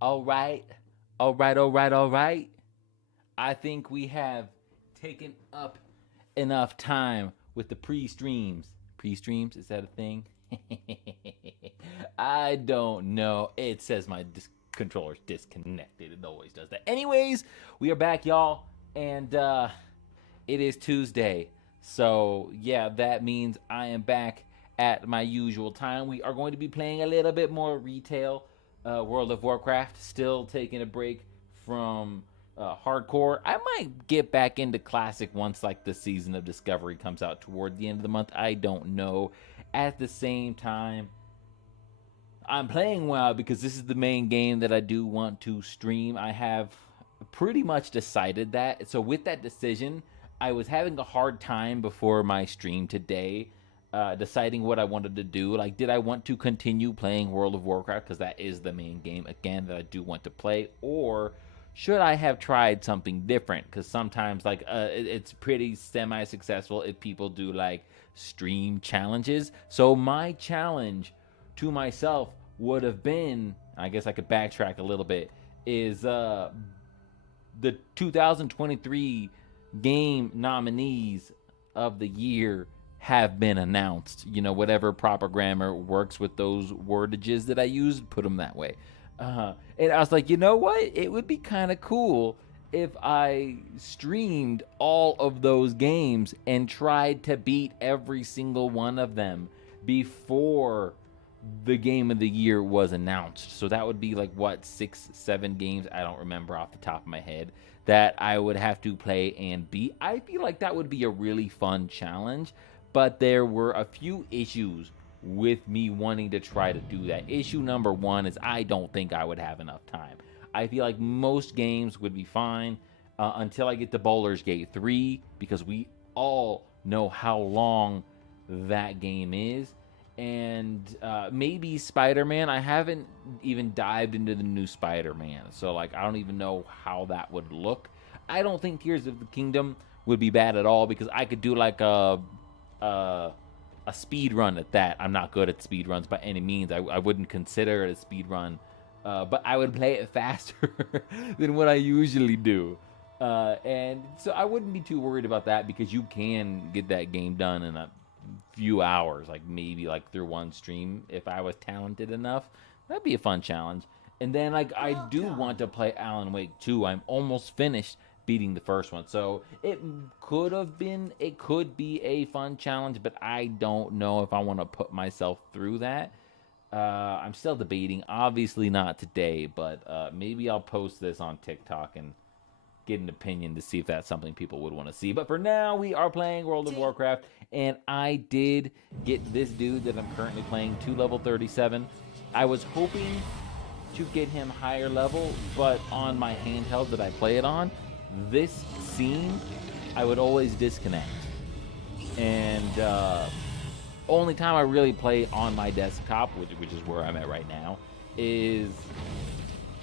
All right. All right, all right, all right. I think we have taken up enough time with the pre-streams. Pre-streams, is that a thing? I don't know. It says my controller's disconnected. It always does that. Anyways, we are back, y'all, and it is Tuesday. So, yeah, that means I am back at my usual time. We are going to be playing a little bit more retail World of Warcraft. Still taking a break from hardcore. I might get back into classic once like the season of Discovery comes out toward the end of the month. I don't know. At the same time, I'm playing WoW because this is the main game that I do want to stream. I have pretty much decided that. So with that decision, I was having a hard time before my stream today deciding what I wanted to do. Like, did I want to continue playing World of Warcraft because that is the main game again that I do want to play, or should I have tried something different? Because sometimes, like, it's pretty semi-successful if people do like stream challenges. So my challenge to myself would have been, I guess I could backtrack a little bit, is the 2023 game nominees of the year have been announced. You know, whatever proper grammar works with those wordages that I used, put them that way. And I was like, you know what? It would be kind of cool if I streamed all of those games and tried to beat every single one of them before the game of the year was announced. So that would be like what, 6 7 games, I don't remember off the top of my head, that I would have to play and beat. I feel like that would be a really fun challenge, but there were a few issues with me wanting to try to do that. Issue number one is I don't think I would have enough time. I feel like most games would be fine until I get to Baldur's Gate 3, because we all know how long that game is. And maybe Spider-Man. I haven't even dived into the new Spider-Man, so like I don't even know how that would look. I don't think Tears of the Kingdom would be bad at all, because I could do like a, a speed run at that. I'm not good at speed runs by any means. I wouldn't consider it a speed run, but I would play it faster than what I usually do. And so I wouldn't be too worried about that, because you can get that game done in a few hours, like maybe like through one stream if I was talented enough. That'd be a fun challenge. And then like I do want to play Alan Wake 2. I'm almost finished beating the first one. So it could be a fun challenge, but I don't know if I want to put myself through that. I'm still debating. Obviously not today, but maybe I'll post this on TikTok and get an opinion to see if that's something people would want to see. But for now, we are playing World of Warcraft, and I did get this dude that I'm currently playing to level 37. I was hoping to get him higher level, but on my handheld that I play it on, this scene, I would always disconnect. And only time I really play on my desktop, which is where I'm at right now, is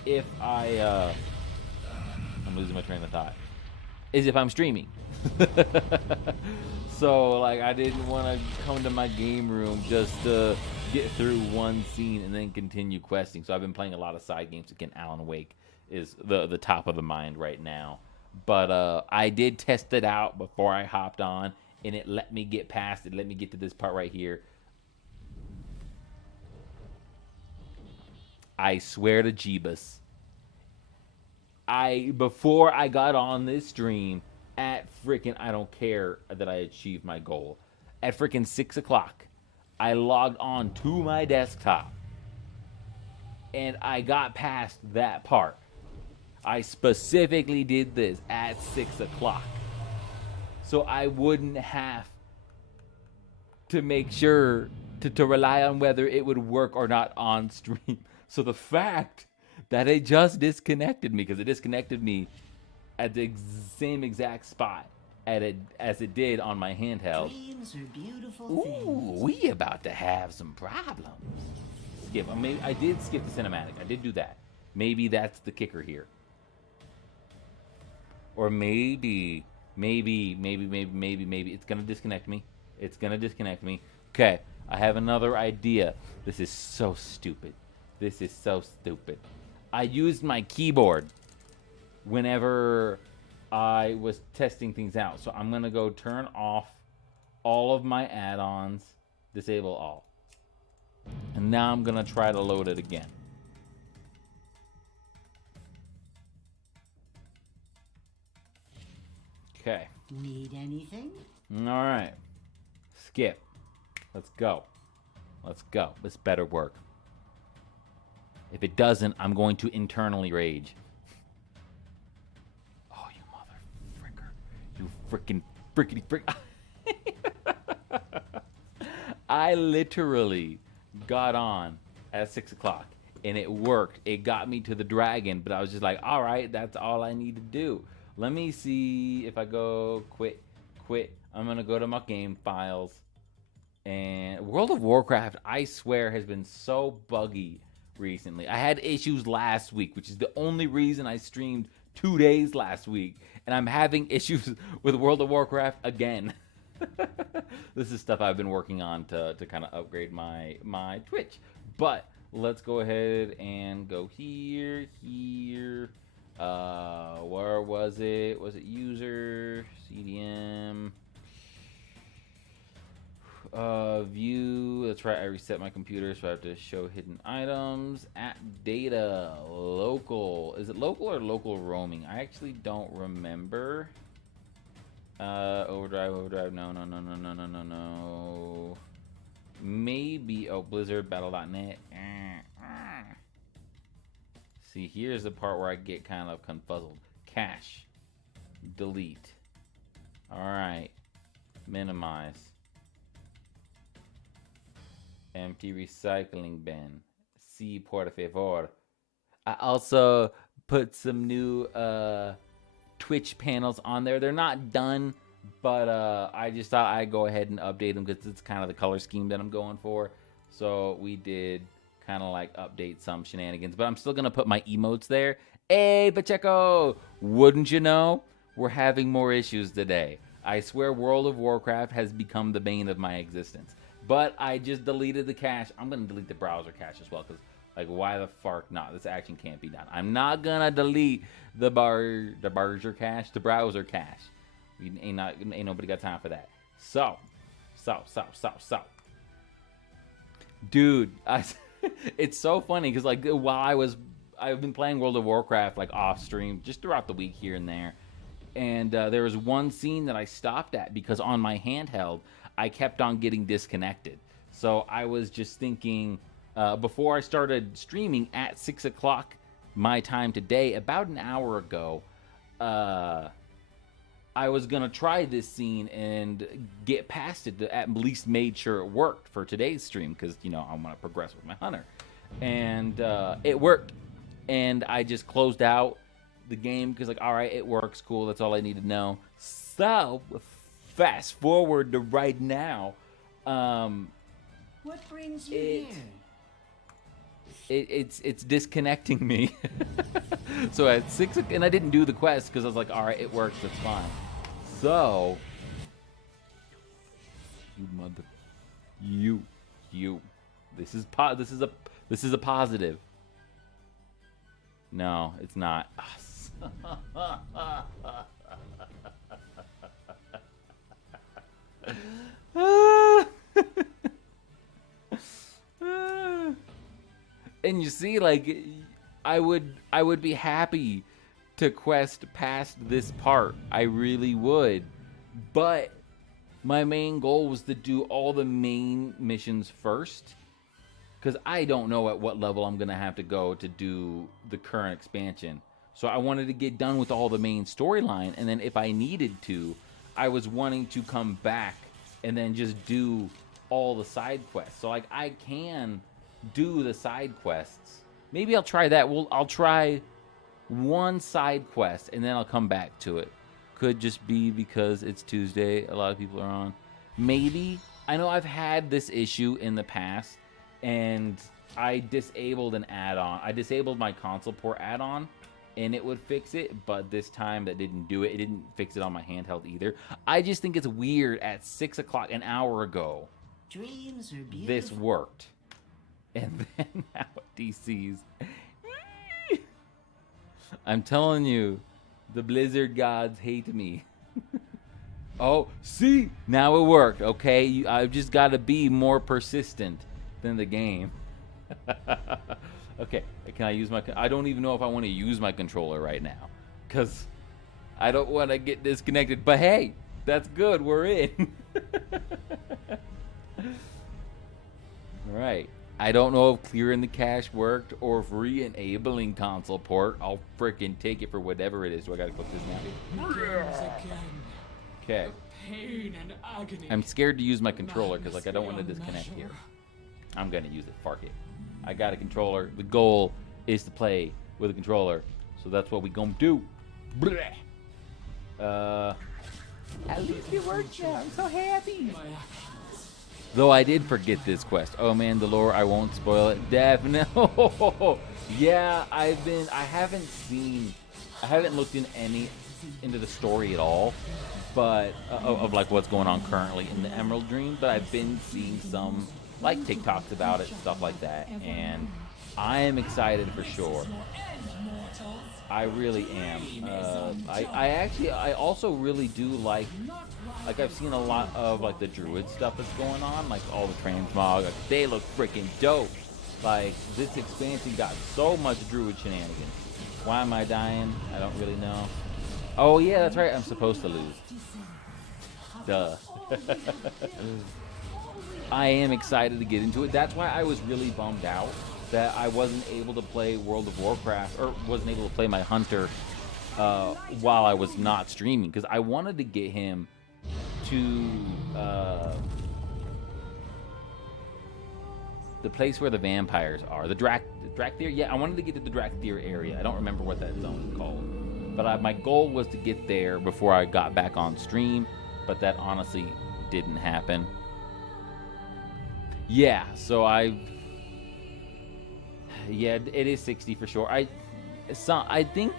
if I'm losing my train of thought, is if I'm streaming. So like I didn't want to come to my game room just to get through one scene and then continue questing. So I've been playing a lot of side games. Again, Alan Wake is the top of the mind right now. But I did test it out before I hopped on, and it let me get past it. Let me get to this part right here. I swear to Jeebus, before I got on this stream at freaking, I don't care that I achieved my goal, at freaking 6 o'clock, I logged on to my desktop and I got past that part. I specifically did this at 6 o'clock so I wouldn't have to make sure to rely on whether it would work or not on stream. So the fact that it just disconnected me, because it disconnected me at the same exact spot as it did on my handheld. Dreams are beautiful Ooh, things. we about to have some problems. Skip. Maybe I did skip the cinematic. I did do that. Maybe that's the kicker here. Or maybe it's gonna disconnect me. It's gonna disconnect me. Okay, I have another idea. This is so stupid. This is so stupid. I used my keyboard whenever I was testing things out. So I'm going to go turn off all of my add-ons, disable all. And now I'm going to try to load it again. Okay. Need anything? All right. Skip. Let's go. Let's go. This better work. If it doesn't, I'm going to internally rage. Oh, you mother fricker. You frickin' frickety frick. I literally got on at 6 o'clock and it worked. It got me to the dragon, but I was just like, all right, that's all I need to do. Let me see if I go quit. I'm going to go to my game files. And World of Warcraft, I swear, has been so buggy recently. I had issues last week, which is the only reason I streamed 2 days last week. And I'm having issues with World of Warcraft again. This is stuff I've been working on to kind of upgrade my Twitch. But let's go ahead and go here. Where was it? Was it user, CDM, view? That's right, I reset my computer, so I have to show hidden items. At data, local. Is it local or local roaming? I actually don't remember. Overdrive. No. Maybe, Blizzard, battle.net. See, here's the part where I get kind of confuzzled. Cache. Delete. Alright. Minimize. Empty recycling bin. See, por favor. I also put some new Twitch panels on there. They're not done, but I just thought I'd go ahead and update them because it's kind of the color scheme that I'm going for. So we did kind of like update some shenanigans, but I'm still gonna put my emotes there. Hey, Pacheco, wouldn't you know, we're having more issues today. I swear World of Warcraft has become the bane of my existence. But I just deleted the cache. I'm gonna delete the browser cache as well, because like, why the fuck not? This action can't be done. I'm not gonna delete the browser cache, the browser cache. Ain't nobody got time for that. So, dude, it's so funny because like while I've been playing World of Warcraft like off stream just throughout the week here and there, and there was one scene that I stopped at because on my handheld I kept on getting disconnected. So I was just thinking before I started streaming at 6 o'clock my time today, about an hour ago, I was gonna try this scene and get past it to at least made sure it worked for today's stream because, you know, I want to progress with my hunter. And it worked. And I just closed out the game because, like, all right, it works, cool, that's all I need to know. So, fast forward to right now. What brings you here? It's disconnecting me. So at 6 o'clock, and I didn't do the quest because I was like, all right, it works, it's fine. So, you, this is a positive. No, it's not. And you see, like, I would be happy to quest past this part. I really would. But my main goal was to do all the main missions first, because I don't know at what level I'm going to have to go to do the current expansion. So I wanted to get done with all the main storyline, and then if I needed to, I was wanting to come back and then just do all the side quests. So, like, I can do the side quests. Maybe I'll try that. I'll try one side quest, and then I'll come back to it. Could just be because it's Tuesday. A lot of people are on. Maybe. I know I've had this issue in the past, and I disabled an add-on. I disabled my console port add-on, and it would fix it, but this time that didn't do it. It didn't fix it on my handheld either. I just think it's weird at 6 o'clock, an hour ago, Dreams are beautiful. this worked. And then now DC's. I'm telling you, the Blizzard gods hate me. Oh, see? Now it worked, okay? I've just got to be more persistent than the game. Okay, can I use my... I don't even know if I want to use my controller right now. Because I don't want to get disconnected. But hey, that's good. We're in. Alright. I don't know if clearing the cache worked or if re-enabling console port. I'll freaking take it for whatever it is. Do I gotta click this now? Okay. Pain and agony. I'm scared to use my controller because like I don't want to disconnect here. I'm gonna use it. Fuck it. I got a controller. The goal is to play with a controller, so that's what we gonna do. At least it worked. I'm so happy. Though I did forget this quest. Oh man, the lore, I won't spoil it. Definitely. Yeah, I haven't looked into the story at all, but of like what's going on currently in the Emerald Dream, but I've been seeing some like TikToks about it, stuff like that, and I am excited for sure. I really am. I also really do like I've seen a lot of like the druid stuff that's going on, like all the transmog. Like, they look freaking dope. Like this expansion got so much druid shenanigans. Why am I dying? I don't really know. Oh yeah, that's right. I'm supposed to lose. Duh. I am excited to get into it. That's why I was really bummed out that I wasn't able to play World of Warcraft, or wasn't able to play my hunter while I was not streaming, because I wanted to get him to the place where the vampires are, the Drakthir. Yeah, I wanted to get to the Drakthir area. I don't remember what that zone is called, but my goal was to get there before I got back on stream, but that honestly didn't happen. Yeah, so yeah, it is 60 for sure. I think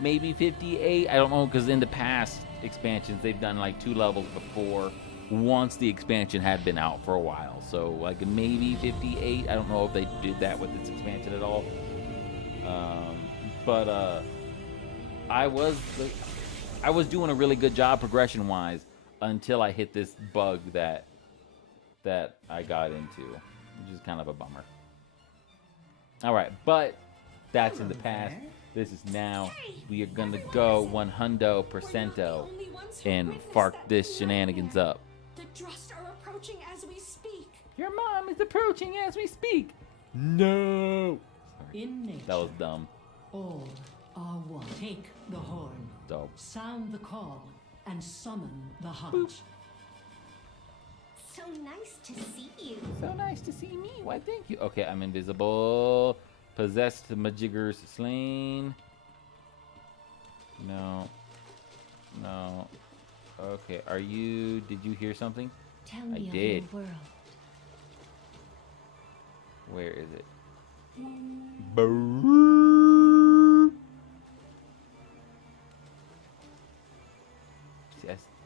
maybe 58. I don't know, because in the past expansions they've done like 2 levels before, once the expansion had been out for a while. So like maybe 58. I don't know if they did that with this expansion at all. But I was doing a really good job progression wise until I hit this bug that I got into, which is kind of a bummer. All right, but that's in the past. This is now. We are gonna go 100% and fart this shenanigans up. The Drust are approaching as we speak. Your mom is approaching as we speak. No. In nature, That was dumb. all are one. Take the horn, Dope. sound the call, and summon the hunt. Boop. So nice to see you. So nice to see me. Why, thank you. Okay, I'm invisible. Possessed Majiggers slain. No. No. Okay, are you... Did you hear something? Tell me of did. your world. Where is it?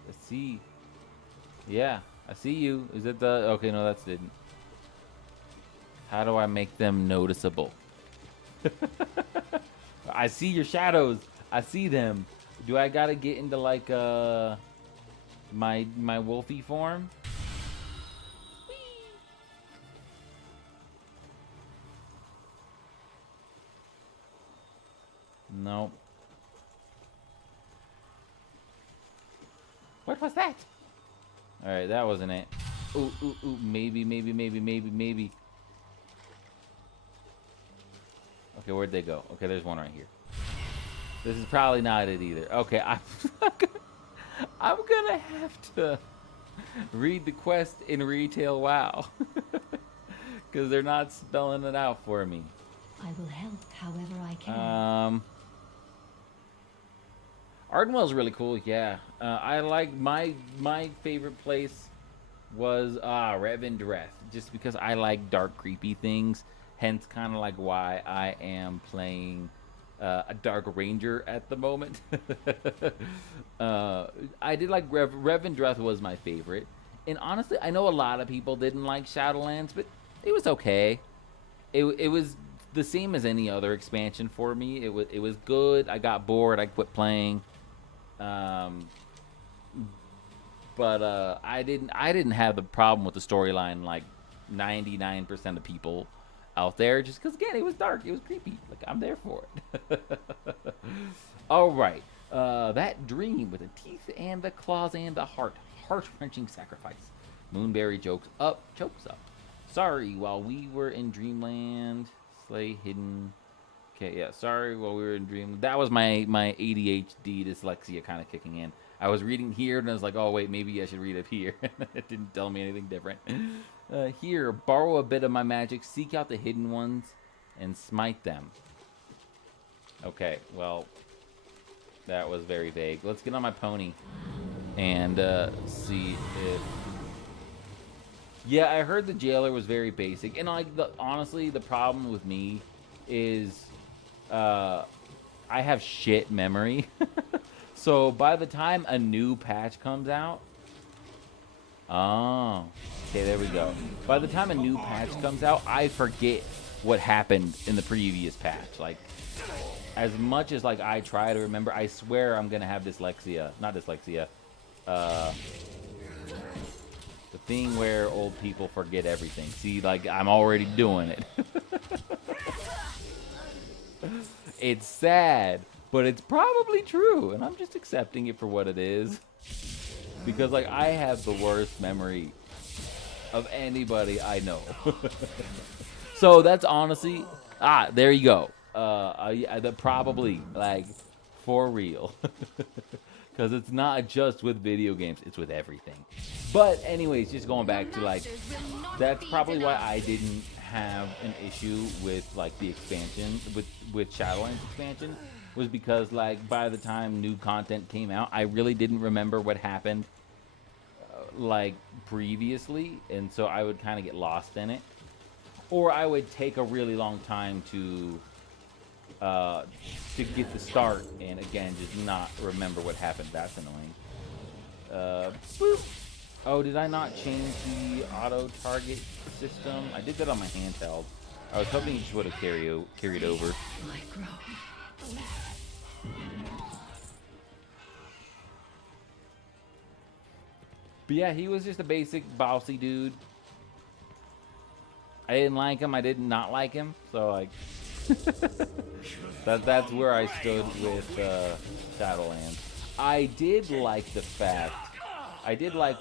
I see. Yeah, I see you. Is it the... Okay, no, that's didn't. How do I make them noticeable? I see your shadows. I see them. Do I gotta get into like my wolfy form? No. What was that? All right, that wasn't it. Ooh, ooh, ooh. Maybe. Okay, where'd they go? Okay, there's one right here. This is probably not it either. Okay, I'm gonna have to read the quest in retail WoW. Because they're not spelling it out for me. I will help however I can. Ardenwell's really cool, yeah. I like my favorite place was Revendreth, just because I like dark, creepy things. Hence, kind of like why I am playing a Dark Ranger at the moment. I did like Revendreth was my favorite, and honestly, I know a lot of people didn't like Shadowlands, but it was okay. It was the same as any other expansion for me. It was good. I got bored. I quit playing. But I didn't have the problem with the storyline like 99% of people out there, just because again it was dark, it was creepy. Like, I'm there for it. All right, that dream with the teeth and the claws and the heart-wrenching sacrifice. Moonberry chokes up. Sorry, while we were in Dreamland, Slay hidden. Okay, yeah. Sorry, while we were in Dreamland. That was my ADHD dyslexia kind of kicking in. I was reading here, and I was like, oh, wait, maybe I should read up here. It didn't tell me anything different. Here, borrow a bit of my magic, seek out the hidden ones, and smite them. Okay, well, that was very vague. Let's get on my pony and see if... Yeah, I heard the jailer was very basic. And like, honestly, the problem with me is I have shit memory. So by the time a new patch comes out, oh, okay, there we go. By the time a new patch comes out, I forget what happened in the previous patch. Like, as much as like I try to remember, I swear I'm gonna have dyslexia. Not dyslexia. The thing where old people forget everything. See, like, I'm already doing it. It's sad. But it's probably true, and I'm just accepting it for what it is. Because, like, I have the worst memory of anybody I know. So that's honestly... Ah, there you go. Probably, like, for real. Because it's not just with video games, it's with everything. But anyways, just going back to, like, that's probably why I didn't have an issue with, like, the expansion, with Shadowlands expansion. Was because, like, by the time new content came out, I really didn't remember what happened, like, previously, and so I would kind of get lost in it. Or I would take a really long time to get the start, and again, just not remember what happened. That's annoying. Boop. Oh, did I not change the auto-target system? I did that on my handheld. I was hoping it just would have carried over. But yeah, he was just a basic bossy dude. I didn't like him. I did not like him. So, like, that's where I stood with Shadowlands. I did like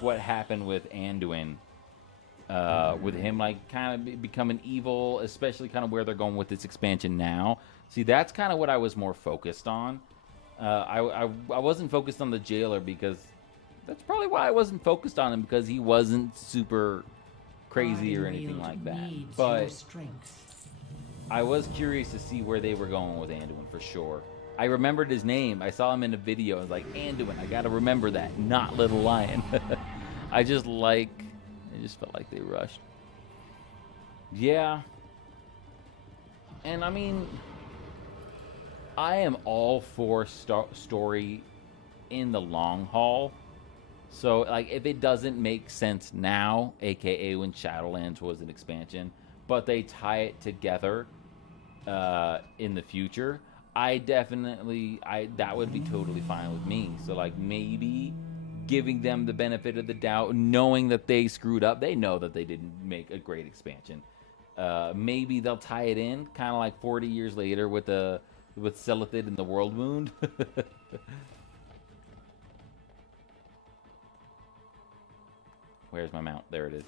what happened with Anduin. With him, like, kind of becoming evil, especially kind of where they're going with this expansion now. See, that's kind of what I was more focused on. I wasn't focused on the jailer because... That's probably why I wasn't focused on him, because he wasn't super crazy or anything like that. But I was curious to see where they were going with Anduin for sure. I remembered his name. I saw him in a video. I was like, Anduin, I gotta remember that, not Little Lion. I just felt like they rushed. Yeah. And I mean, I am all for story in the long haul. So, like, if it doesn't make sense now, aka when Shadowlands was an expansion, but they tie it together in the future, that would be totally fine with me. So, like, maybe giving them the benefit of the doubt, knowing that they screwed up. They know that they didn't make a great expansion. Maybe they'll tie it in, kind of like 40 years later with Selethid and the World Wound. Where's my mount? There it is.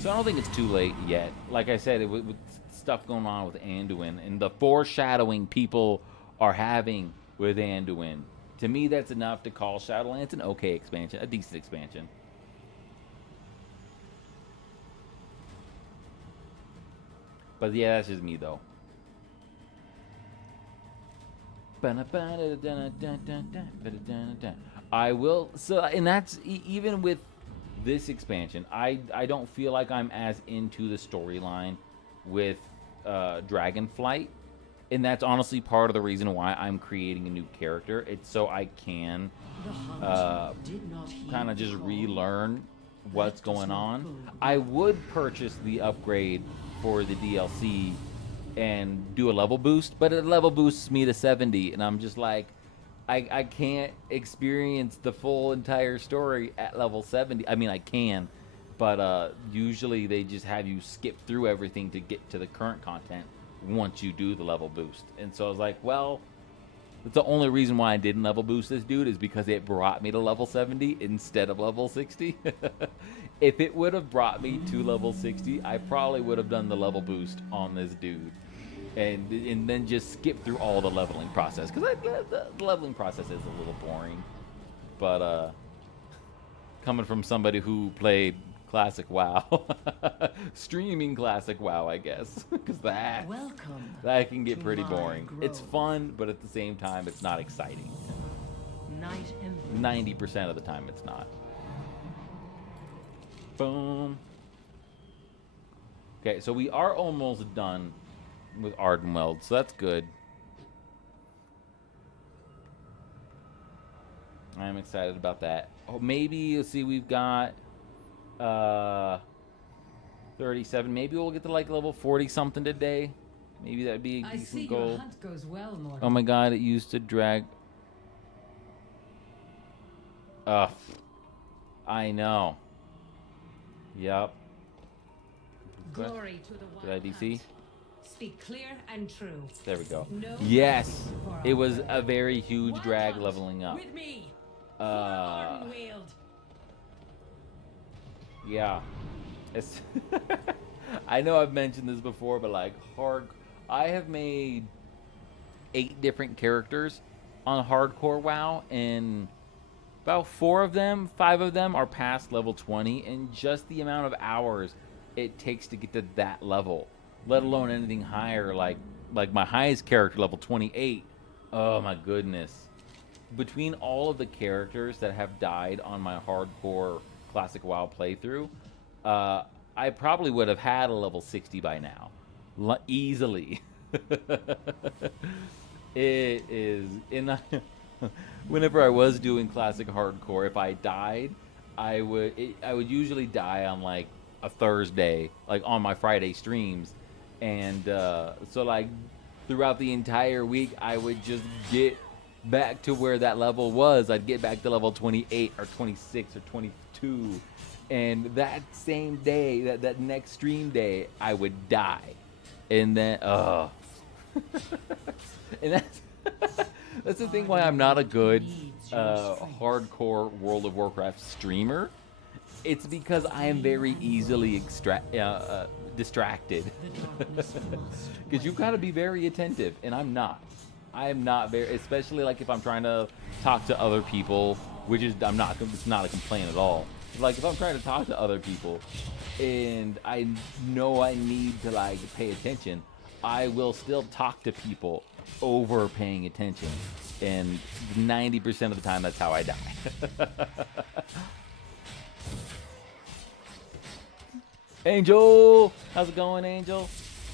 So I don't think it's too late yet. Like I said, with stuff going on with Anduin and the foreshadowing people are having with Anduin, to me that's enough to call Shadowlands an okay expansion, a decent expansion. But yeah, that's just me though. I will, so, and that's, even with this expansion, I don't feel like I'm as into the storyline with Dragonflight, and that's honestly part of the reason why I'm creating a new character. It's so I can kind of just relearn what's going on. I would purchase the upgrade for the DLC and do a level boost, but it level boosts me to 70, and I'm just like, I can't experience the full entire story at level 70. I mean, I can, but usually they just have you skip through everything to get to the current content once you do the level boost. And so I was like, well, that's the only reason why I didn't level boost this dude is because it brought me to level 70 instead of level 60. If it would have brought me to level 60, I probably would have done the level boost on this dude. And then just skip through all the leveling process. Because the leveling process is a little boring. But coming from somebody who played Classic WoW. Streaming Classic WoW, I guess. Because that can get pretty boring. It's fun, but at the same time, it's not exciting. 90% of the time, it's not. Boom. Okay, so we are almost done with Ardenweld, so that's good. I'm excited about that. Oh, maybe, let's see, we've got 37. Maybe we'll get to like level 40 something today. Maybe that'd be a decent goal. Your hunt goes well, Morgan. Oh my god, it used to drag. I know. Yep. Glory to the Did I DC? Speak clear and true. There we go. No Yes, for it our was prey. a very huge Wild drag hunt leveling up. With me. Ardenweald. Yeah. It's I know I've mentioned this before, but like I have made 8 different characters on hardcore WoW, and about 5 of them are past level 20, and just the amount of hours it takes to get to that level, let alone anything higher, like my highest character, level 28. Oh my goodness. Between all of the characters that have died on my hardcore Classic WoW playthrough, I probably would have had a level 60 by now. Easily. It is... Whenever I was doing Classic Hardcore, if I died, I would usually die on like a Thursday, like on my Friday streams. And so like throughout the entire week, I would just get back to where that level was. I'd get back to level 28 or 26 or 22. And that same day, that next stream day, I would die. And then, and that's the thing why I'm not a good hardcore World of Warcraft streamer. It's because I am very easily distracted. Because you've got to be very attentive, and I'm not. I am not very, especially like if I'm trying to talk to other people, which is, it's not a complaint at all. Like if I'm trying to talk to other people and I know I need to like pay attention, I will still talk to people over paying attention. And 90% of the time, that's how I die. Angel! How's it going, Angel?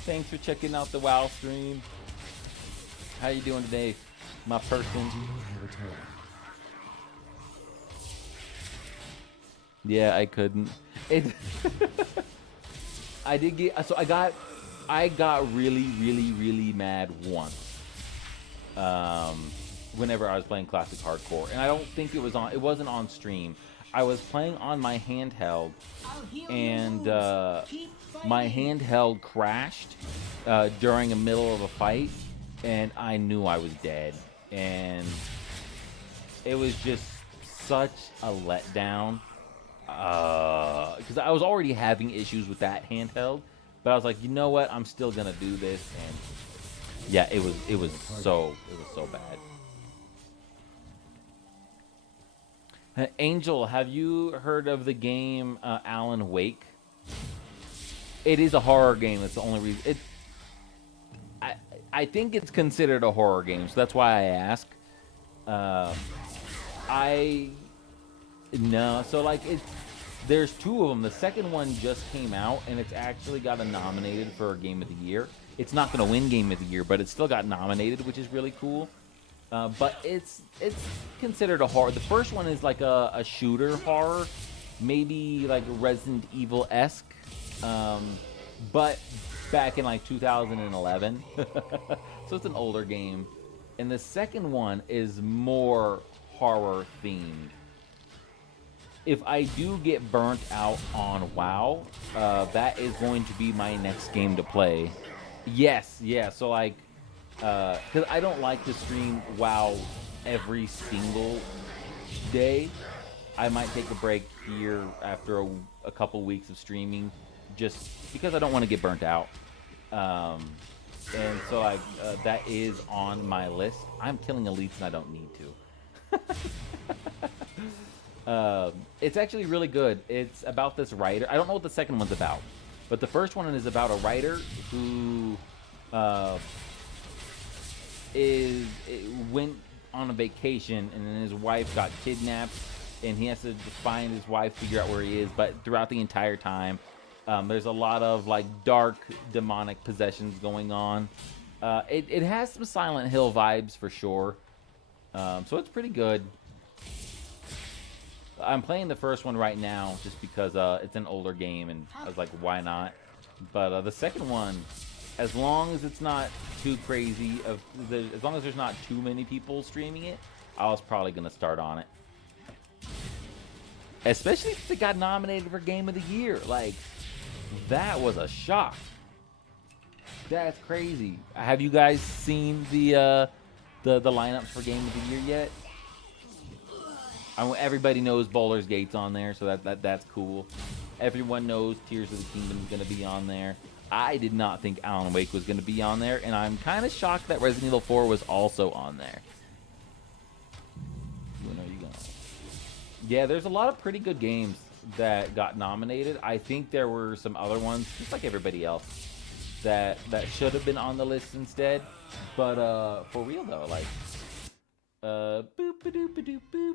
Thanks for checking out the WoW stream. How you doing today, my person? Yeah, I couldn't. I did get... So I got really, really, really mad once. Whenever I was playing Classic Hardcore. And I don't think it wasn't on stream. I was playing on my handheld, and my handheld crashed during the middle of a fight, and I knew I was dead. And it was just such a letdown. Because I was already having issues with that handheld, but I was like, you know what? I'm still gonna do this, and yeah, it was so bad. Angel, have you heard of the game Alan Wake? It is a horror game. That's the only reason. I think it's considered a horror game, so that's why I ask. No, so like there's 2 of them. The second one just came out, and it's actually got nominated for Game of the Year. It's not going to win Game of the Year, but it still got nominated, which is really cool. But it's considered a horror. The first one is like a shooter horror, maybe like Resident Evil-esque. But back in like 2011. So it's an older game. And the second one is more horror themed. If I do get burnt out on WoW, that is going to be my next game to play. Yes, yeah, so like, because I don't like to stream WoW every single day. I might take a break here after a couple weeks of streaming, just because I don't want to get burnt out. And so that is on my list. I'm killing elites and I don't need to. It's actually really good. It's about this writer. I don't know what the second one's about, but the first one is about a writer who went on a vacation and then his wife got kidnapped, and he has to find his wife, figure out where he is. But throughout the entire time, there's a lot of like dark demonic possessions going on. It has some Silent Hill vibes for sure. So it's pretty good. I'm playing the first one right now just because it's an older game, and I was like, why not? But the second one, as long as it's not too crazy, as long as there's not too many people streaming it, I was probably going to start on it. Especially since it got nominated for Game of the Year. Like, that was a shock. That's crazy. Have you guys seen the lineups for Game of the Year yet? Everybody knows Baldur's Gate's on there, so that's cool. Everyone knows Tears of the Kingdom is going to be on there. I did not think Alan Wake was going to be on there, and I'm kind of shocked that Resident Evil 4 was also on there. When are you going? Yeah, there's a lot of pretty good games that got nominated. I think there were some other ones, just like everybody else, that should have been on the list instead. But for real though, like boop a doop a doop boop.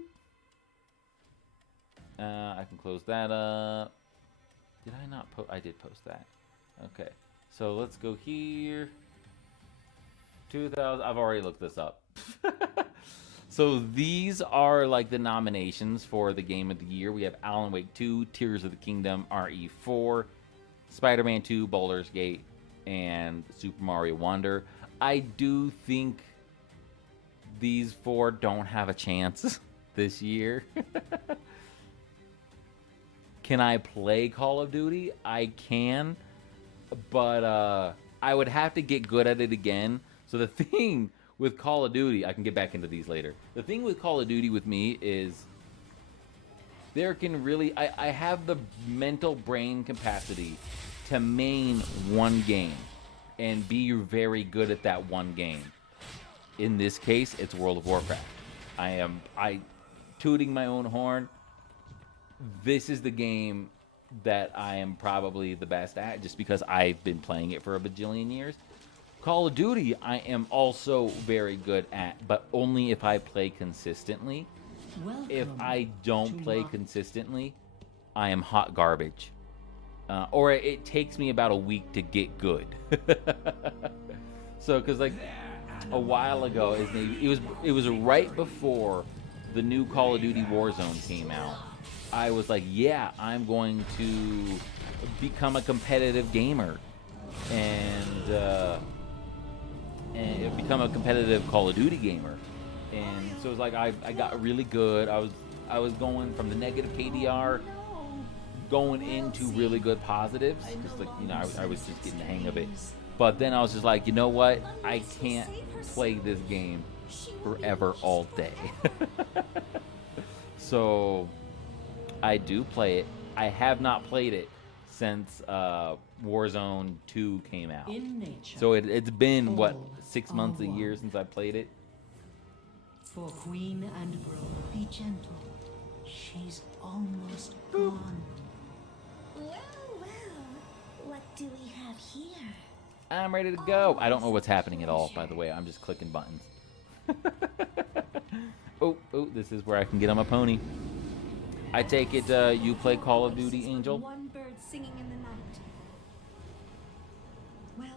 I can close that up. Did I not post? I did post that. Okay, so let's go here. 2000. I've already looked this up. So these are like the nominations for the Game of the Year. We have Alan Wake 2, Tears of the Kingdom, RE4, Spider-Man 2, Baldur's Gate, and Super Mario Wonder. I do think these four don't have a chance this year. Can I play Call of Duty? I can, but I would have to get good at it again. So the thing with Call of Duty, I can get back into these later. The thing with Call of Duty with me is there can really, I have the mental brain capacity to main one game and be very good at that one game. In this case, it's World of Warcraft. I tooting my own horn. This is the game that I am probably the best at just because I've been playing it for a bajillion years. Call of Duty, I am also very good at, but only if I play consistently. Welcome If I don't to play my- consistently, I am hot garbage. Or it takes me about a week to get good. So, because like a while ago, it was right before the new Call of Duty Warzone came out. I was like, yeah, I'm going to become a competitive gamer and become a competitive Call of Duty gamer. And so it was like I got really good. I was going from the negative KDR going into really good positives. Just like, you know, I was just getting the hang of it. But then I was just like, you know what? I can't play this game forever all day. So I do play it. I have not played it since Warzone 2 came out. In nature, So it's been, what, all 6 are months, a one. year since I played it? for Queen and Bro. Be gentle. She's almost gone. Well, what do we have here? I'm ready to go. I don't know what's happening at all, by the way. I'm just clicking buttons. Oh, this is where I can get on my pony. I take it you play Call of Duty, Angel? One bird singing in the night. Well,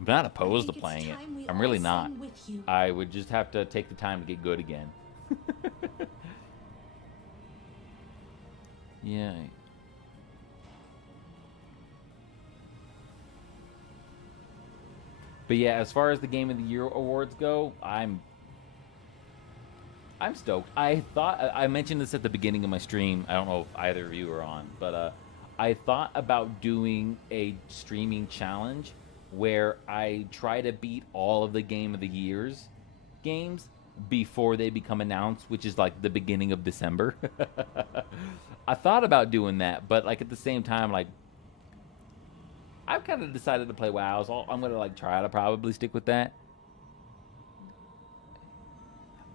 I'm not I opposed to think it's playing it. time we I'm all really not. sing with you. I would just have to take the time to get good again. Yeah. But yeah, as far as the Game of the Year awards go, I'm stoked. I thought I mentioned this at the beginning of my stream. I don't know if either of you are on, but I thought about doing a streaming challenge where I try to beat all of the Game of the Year's games before they become announced, which is like the beginning of December. I thought about doing that, but like at the same time, like I've kind of decided to play WoW, so I'm gonna like try to probably stick with that.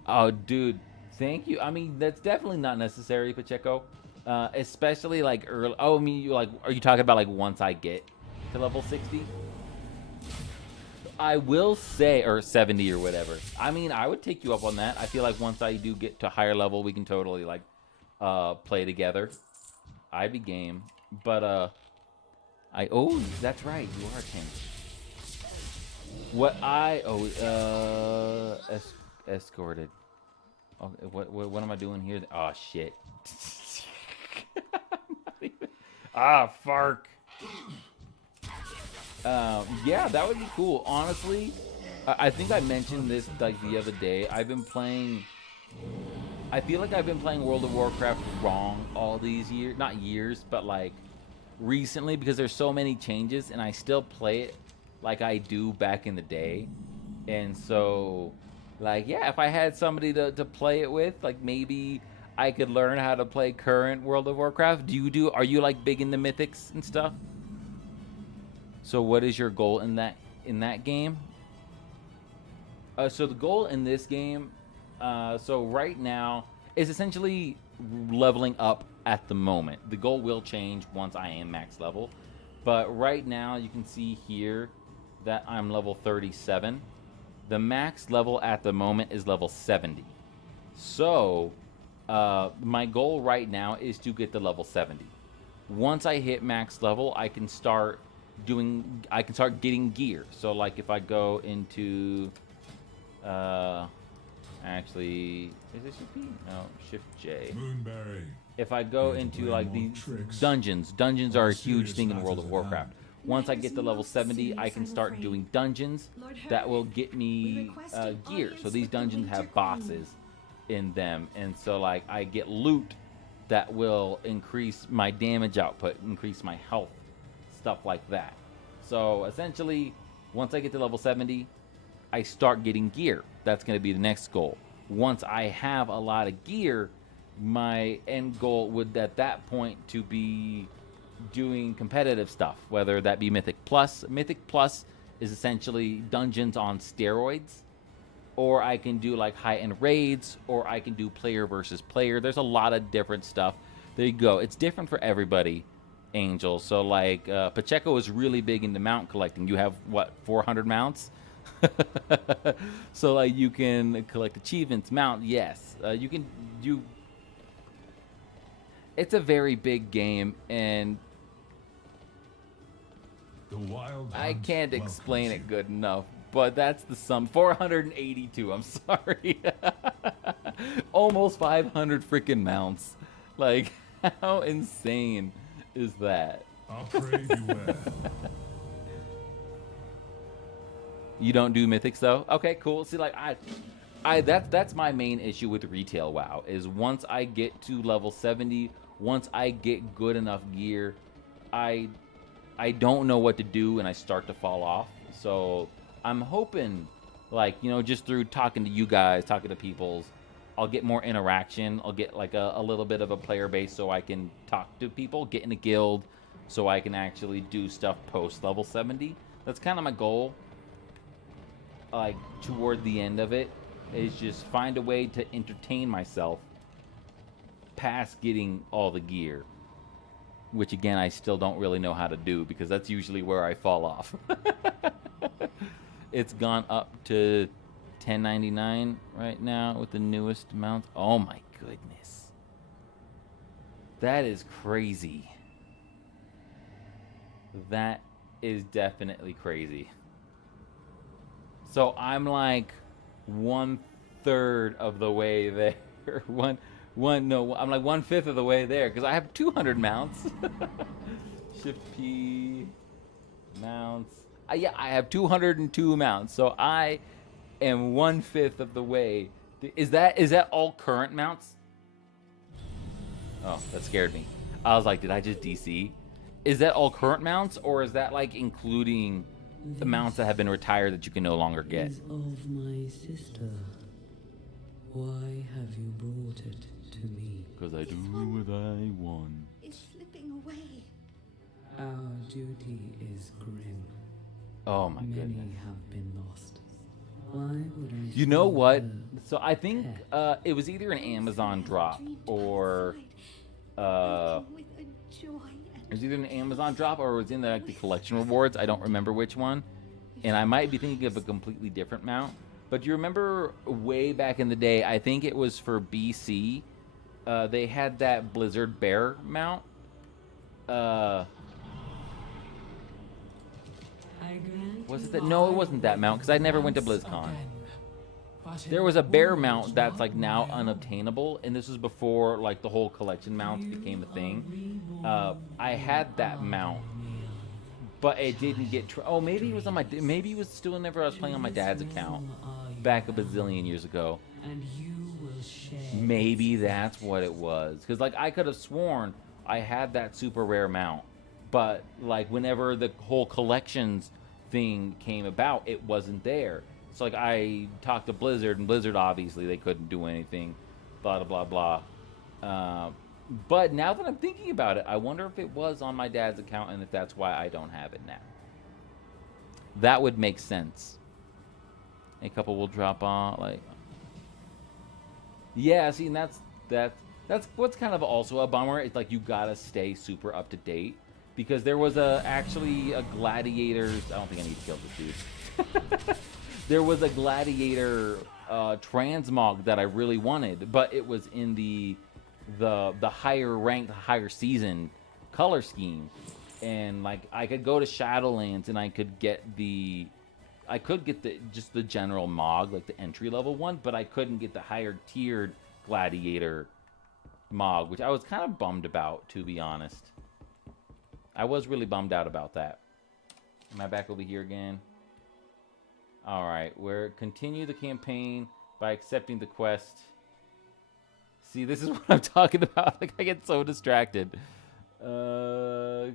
Oh, dude, thank you. I mean, that's definitely not necessary, Pacheco. Especially like early. Oh, I mean, you like, are you talking about like once I get to level 60? I will say, or 70 or whatever. I mean, I would take you up on that. I feel like once I do get to higher level, we can totally like play together. I'd be game. But oh, that's right, you are 10. Escorted. Oh, what am I doing here? Oh shit. Fark. Yeah, that would be cool. Honestly, I think I mentioned this like the other day. I feel like I've been playing World of Warcraft wrong all these years. Not years, but like recently, because there's so many changes, and I still play it like I do back in the day. And so, like, yeah, if I had somebody to play it with, like maybe I could learn how to play current World of Warcraft. Are you like big into mythics and stuff? So what is your goal in that game? So the goal in this game, so right now, is essentially leveling up at the moment. The goal will change once I am max level. But right now, you can see here that I'm level 37. The max level at the moment is level 70. So my goal right now is to get to level 70. Once I hit max level, I can start getting gear. So like if I go into actually, is it Shift P? No, Shift J. Moonberry. If I go into like these dungeons are a huge thing in World of Warcraft. Once I get to level 70, I can start doing dungeons that will get me gear. So these dungeons have bosses in them, and so like I get loot that will increase my damage output, increase my health, stuff like that. So essentially, once I get to level 70, I start getting gear. That's going to be the next goal. Once I have a lot of gear, my end goal would at that point to be doing competitive stuff, whether that be Mythic Plus. Mythic Plus is essentially dungeons on steroids, or I can do like high-end raids, or I can do player versus player. There's a lot of different stuff. There you go. It's different for everybody, Angel. So like Pacheco is really big into mount collecting. You have what, 400 mounts? So like you can collect achievements, mount. Yes, it's a very big game, and The wild I can't explain it good enough, but that's the sum. 482, I'm sorry. Almost 500 freaking mounts. Like, how insane is that? I'll pray beware. You don't do mythics though? Okay, cool. See, like that's my main issue with retail WoW is once I get to level 70, once I get good enough gear, I don't know what to do and I start to fall off. So I'm hoping, like, you know, just through talking to you guys, talking to peoples, I'll get more interaction. I'll get like a little bit of a player base so I can talk to people, get in a guild, so I can actually do stuff post level 70. That's kind of my goal. Like toward the end of it is just find a way to entertain myself past getting all the gear, which again I still don't really know how to do because that's usually where I fall off. It's gone up to 1099 right now with the newest mounts. Oh my goodness, that is crazy. That is definitely crazy. So I'm like 1/3 of the way there. I'm like 1/5 of the way there because I have 200 mounts. Shift P mounts. Yeah, I have 202 mounts, so I am 1/5 of the way. Is that all current mounts? Oh, that scared me. I was like, did I just DC? Is that all current mounts, or is that like including the mounts that have been retired that you can no longer get? Is of my sister. Why have you brought it to me? Because I do what I want. Is slipping away. Our duty is grim. Oh my Many goodness. have been lost. Why would I? You know save what? her? So I think it was either an Amazon drop or With a joy it was either an Amazon drop or it was in like the collection rewards. I don't remember which one. And I might be thinking of a completely different mount. But you remember way back in the day, I think it was for BC, they had that Blizzard Bear mount. Was it that? No, it wasn't that mount because I never went to BlizzCon. There was a bear mount that's like now unobtainable, and this was before like the whole collection mounts became a thing. I had that mount, but it didn't get. Maybe it was on my. Maybe it was still whenever I was playing on my dad's account back a bazillion years ago. And you will share. Maybe that's what it was. Because like I could have sworn I had that super rare mount, but like whenever the whole collections thing came about, it wasn't there. So like I talked to Blizzard, and Blizzard obviously they couldn't do anything, blah blah blah blah. But now that I'm thinking about it, I wonder if it was on my dad's account and if that's why I don't have it now. That would make sense. A couple will drop on like. Yeah, see, and that's what's kind of also a bummer. It's like you gotta stay super up to date because there was actually a Gladiators. I don't think I need to kill this dude. There was a Gladiator transmog that I really wanted, but it was in the higher ranked, higher season color scheme, and like I could go to Shadowlands and I could get the just the general Mog, like the entry level one, but I couldn't get the higher tiered Gladiator Mog, which I was kind of bummed about, to be honest. I was really bummed out about that. Am I back over here again? All right, we're continue the campaign by accepting the quest. See, this is what I'm talking about. Like I get so distracted. The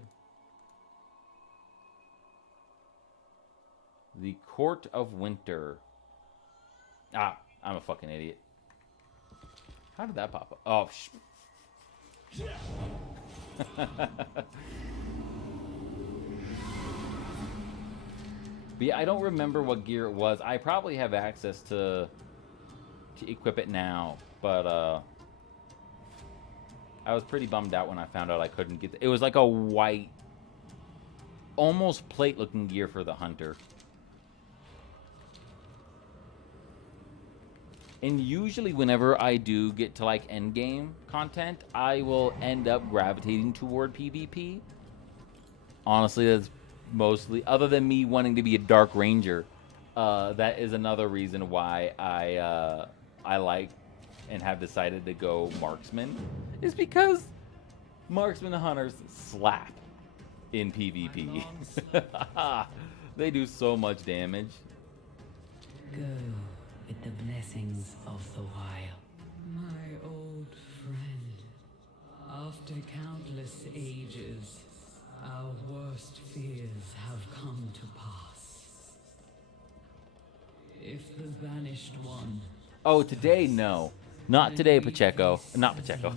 Court of Winter. Ah, I'm a fucking idiot. How did that pop up? Oh, But yeah, I don't remember what gear it was. I probably have access to equip it now, but I was pretty bummed out when I found out I couldn't get it was like a white, almost plate-looking gear for the hunter. And usually whenever I do get to like end game content, I will end up gravitating toward PvP. Honestly, that's mostly, other than me wanting to be a Dark Ranger, that is another reason why I like and have decided to go Marksman, is because Marksman hunters slap in PvP. They do so much damage. Go with the blessings of the wild. My old friend, after countless ages, our worst fears have come to pass. If the Vanished One... Oh, today, no. Not today, Pacheco. Not Pacheco.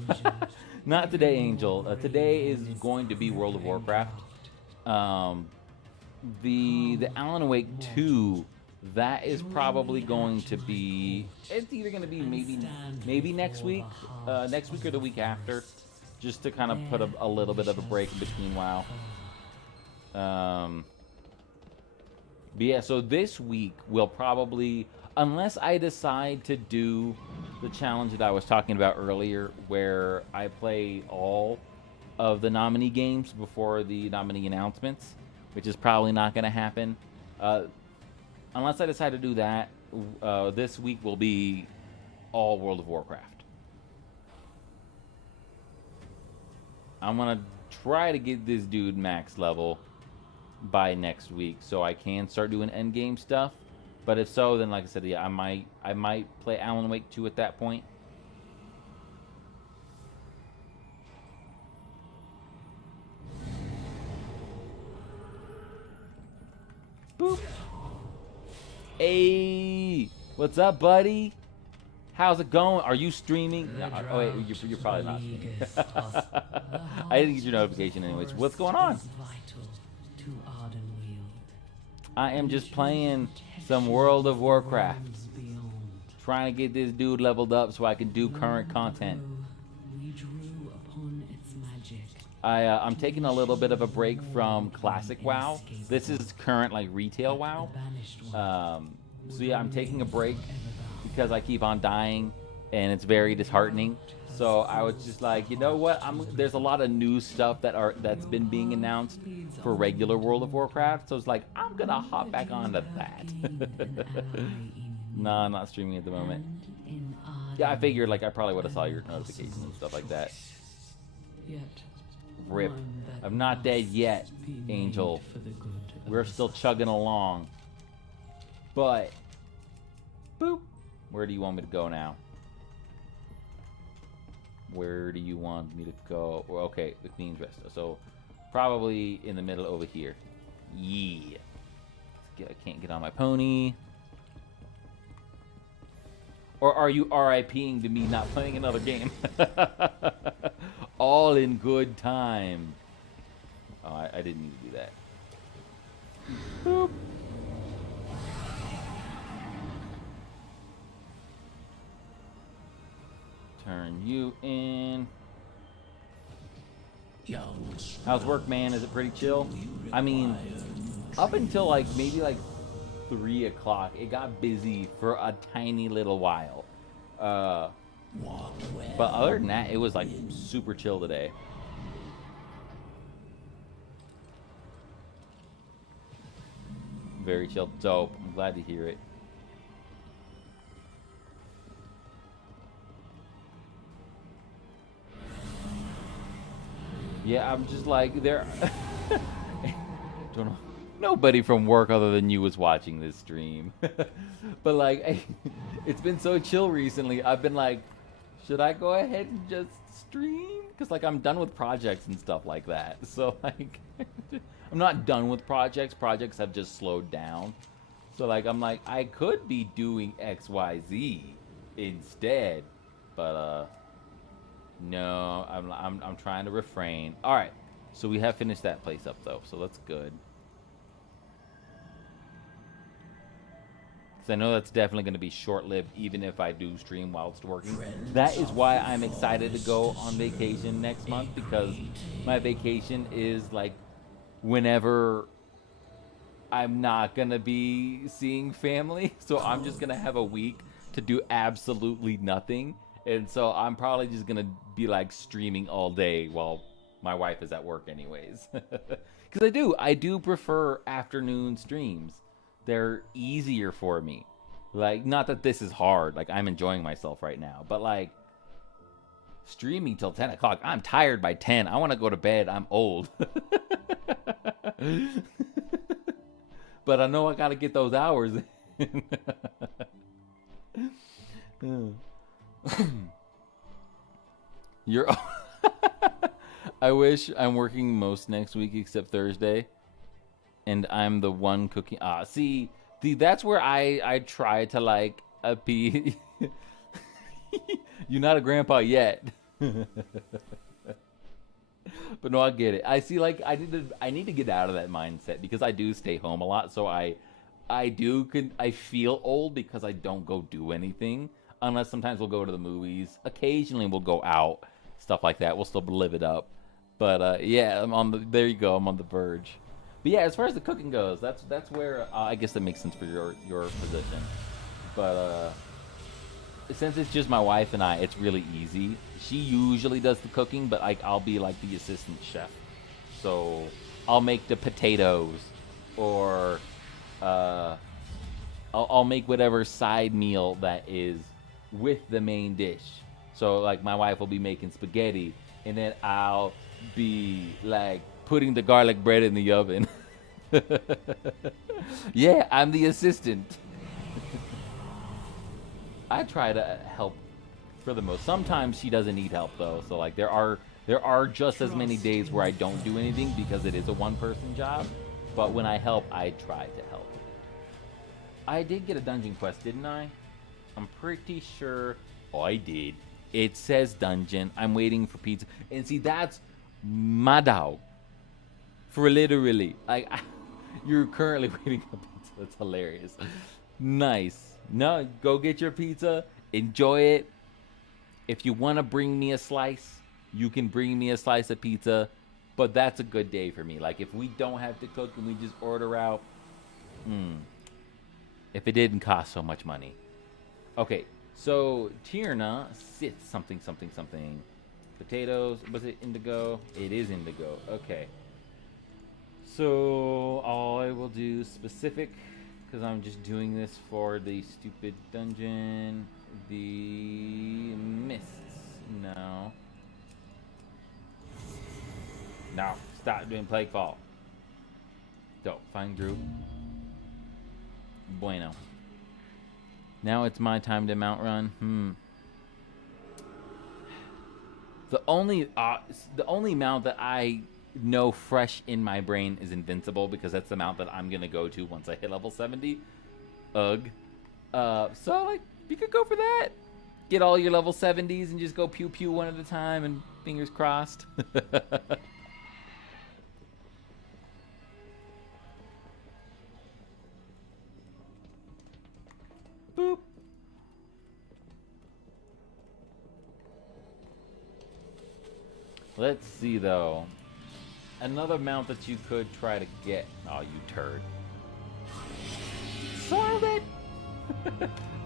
Not today, Angel. Today is going to be World of Warcraft. The Alan Wake 2, that is probably going to be... It's either going to be maybe next week or the week after, just to kind of put a little bit of a break in between WoW. But yeah, so this week we'll probably, unless I decide to do the challenge that I was talking about earlier, where I play all of the nominee games before the nominee announcements, which is probably not going to happen. Unless I decide to do that, this week will be all World of Warcraft. I'm going to try to get this dude max level. by next week, so I can start doing end game stuff. But if so, then like I said, yeah, I might play Alan Wake 2 at that point. Boop. Hey, what's up, buddy? How's it going? Are you streaming? No, oh wait, you're probably not streaming. I didn't get your notification anyways. What's going on? I am just playing some World of Warcraft. Trying to get this dude leveled up so I can do current content. I'm taking a little bit of a break from classic WoW. This is current like retail WoW. So yeah, I'm taking a break because I keep on dying and it's very disheartening. So I was just like, you know what? There's a lot of new stuff that's been being announced for regular World of Warcraft. So it's like I'm gonna hop back onto that. Nah, I'm not streaming at the moment. Yeah, I figured like I probably would have saw your notifications and stuff like that. Rip. I'm not dead yet, Angel. We're still chugging along. But, boop. Where do you want me to go now? Where do you want me to go? Well, okay, the Queen's Rest. So, probably in the middle over here. Yeah. I can't get on my pony. Or are you RIPing to me not playing another game? All in good time. Oh, I didn't need to do that. Boop. Turn you in. How's work, man? Is it pretty chill? I mean, up until like maybe like 3 o'clock, it got busy for a tiny little while. But other than that, it was like super chill today. Very chill. Dope. I'm glad to hear it. Yeah, I'm just like, there. Don't know. Nobody from work other than you was watching this stream. But like, it's been so chill recently. I've been like, should I go ahead and just stream? Because like I'm done with projects and stuff like that. So like, I'm not done with projects. Projects have just slowed down. So like, I'm like, I could be doing XYZ instead. But no, I'm trying to refrain. All right, so we have finished that place up though, so that's good. Because I know that's definitely going to be short-lived, even if I do stream whilst working. That is why I'm excited to go on vacation next month, because my vacation is like whenever I'm not going to be seeing family. So I'm just going to have a week to do absolutely nothing. And so I'm probably just going to be like streaming all day while my wife is at work anyways. Because I do prefer afternoon streams. They're easier for me. Like, not that this is hard. Like, I'm enjoying myself right now. But like, streaming till 10 o'clock. I'm tired by 10. I want to go to bed. I'm old. But I know I got to get those hours in. You're I wish I'm working most next week except Thursday, and I'm the one cooking. See, that's where I try to like appease. You're not a grandpa yet. But no, I get it. I see, like, I need to get out of that mindset because I do stay home a lot, so I feel old because I don't go do anything. Unless sometimes we'll go to the movies. Occasionally we'll go out, stuff like that. We'll still live it up. But yeah, there you go. I'm on the verge. But yeah, as far as the cooking goes, that's where I guess that makes sense for your position. But since it's just my wife and I, it's really easy. She usually does the cooking, but I'll be like the assistant chef. So I'll make the potatoes, or I'll make whatever side meal that is with the main dish. So like my wife will be making spaghetti, and then I'll be like putting the garlic bread in the oven. Yeah, I'm the assistant. I try to help for the most. Sometimes she doesn't need help though. So like there are just as many days where I don't do anything because it is a one-person job. But when I help, I try to help. I did get a dungeon quest, didn't I? I'm pretty sure. Oh, I did. It says dungeon. I'm waiting for pizza. And see, that's my dog. For literally. Like, you're currently waiting for pizza. That's hilarious. Nice. No, go get your pizza. Enjoy it. If you want to bring me a slice, you can bring me a slice of pizza. But that's a good day for me. Like, if we don't have to cook and we just order out, if it didn't cost so much money. Okay, so Tierna Sith something. Potatoes. Was it indigo? It is indigo. Okay. So I will do specific because I'm just doing this for the stupid dungeon. The mists. No. No. Stop doing Plaguefall. Don't find group. Bueno. Now it's my time to mount run. The only mount that I know fresh in my brain is Invincible because that's the mount that I'm gonna go to once I hit level 70. Ugh. So like you could go for that. Get all your level 70s and just go pew pew one at a time and fingers crossed. Boop. Let's see though. Another mount that you could try to get. Oh, you turd. Solve it!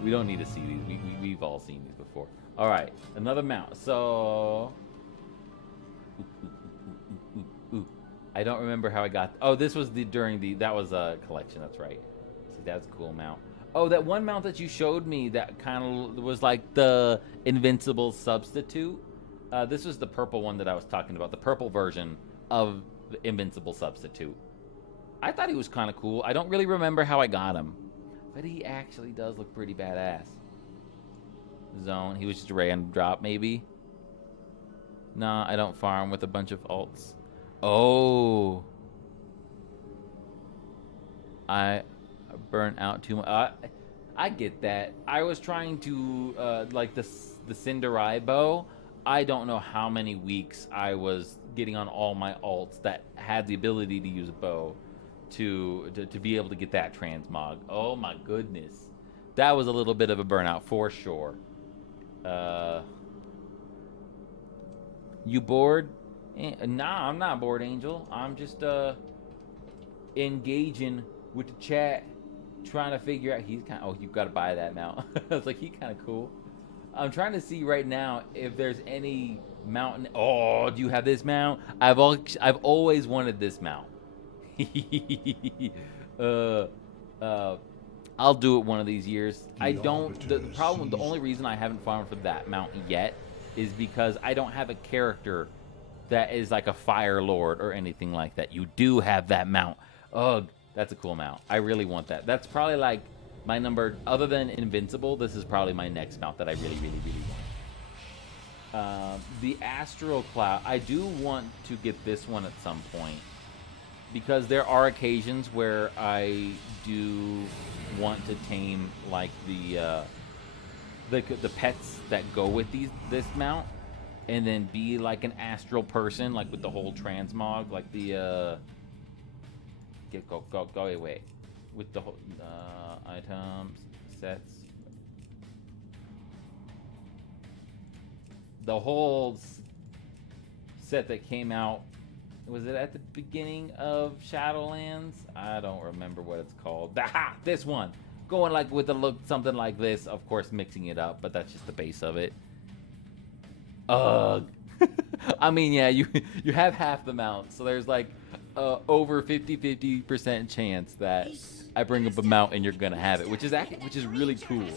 We don't need to see these. We've all seen these before. All right, another mount. So, I don't remember how I got. Oh, this was that was a collection. That's right. See, that's a cool mount. Oh, that one mount that you showed me that kind of was like the Invincible substitute. This was the purple one that I was talking about. The purple version of the Invincible substitute. I thought he was kind of cool. I don't really remember how I got him. But he actually does look pretty badass. Zone. He was just a random drop, maybe. Nah, I don't farm with a bunch of alts. Oh. I burn out too much. I get that. I was trying to, like, the Cinderai bow. I don't know how many weeks I was getting on all my alts that had the ability to use a bow. To be able to get that transmog. Oh my goodness. That was a little bit of a burnout for sure. You bored? Nah, I'm not bored, Angel. I'm just engaging with the chat, trying to figure out. He's kind of, oh, you've got to buy that mount. I was like, he's kind of cool. I'm trying to see right now if there's any mountain. Oh, do you have this mount? I've always wanted this mount. I'll do it one of these years. I don't. The problem, the only reason I haven't farmed for that mount yet is because I don't have a character that is like a Fire Lord or anything like that. You do have that mount. Ugh, that's a cool mount. I really want that. That's probably like my number, other than Invincible. This is probably my next mount that I really want. The Astral Cloud. I do want to get this one at some point. Because there are occasions where I do want to tame like the pets that go with this mount, and then be like an astral person, like with the whole transmog, like the go away with the whole items sets, the whole set that came out. Was it at the beginning of Shadowlands? I don't remember what it's called. Aha! This one! Going like with a look, something like this. Of course, mixing it up, but that's just the base of it. Ugh. I mean, yeah, you have half the mount, so there's like over 50% chance that I bring up a mount and you're gonna have it, which is really cool.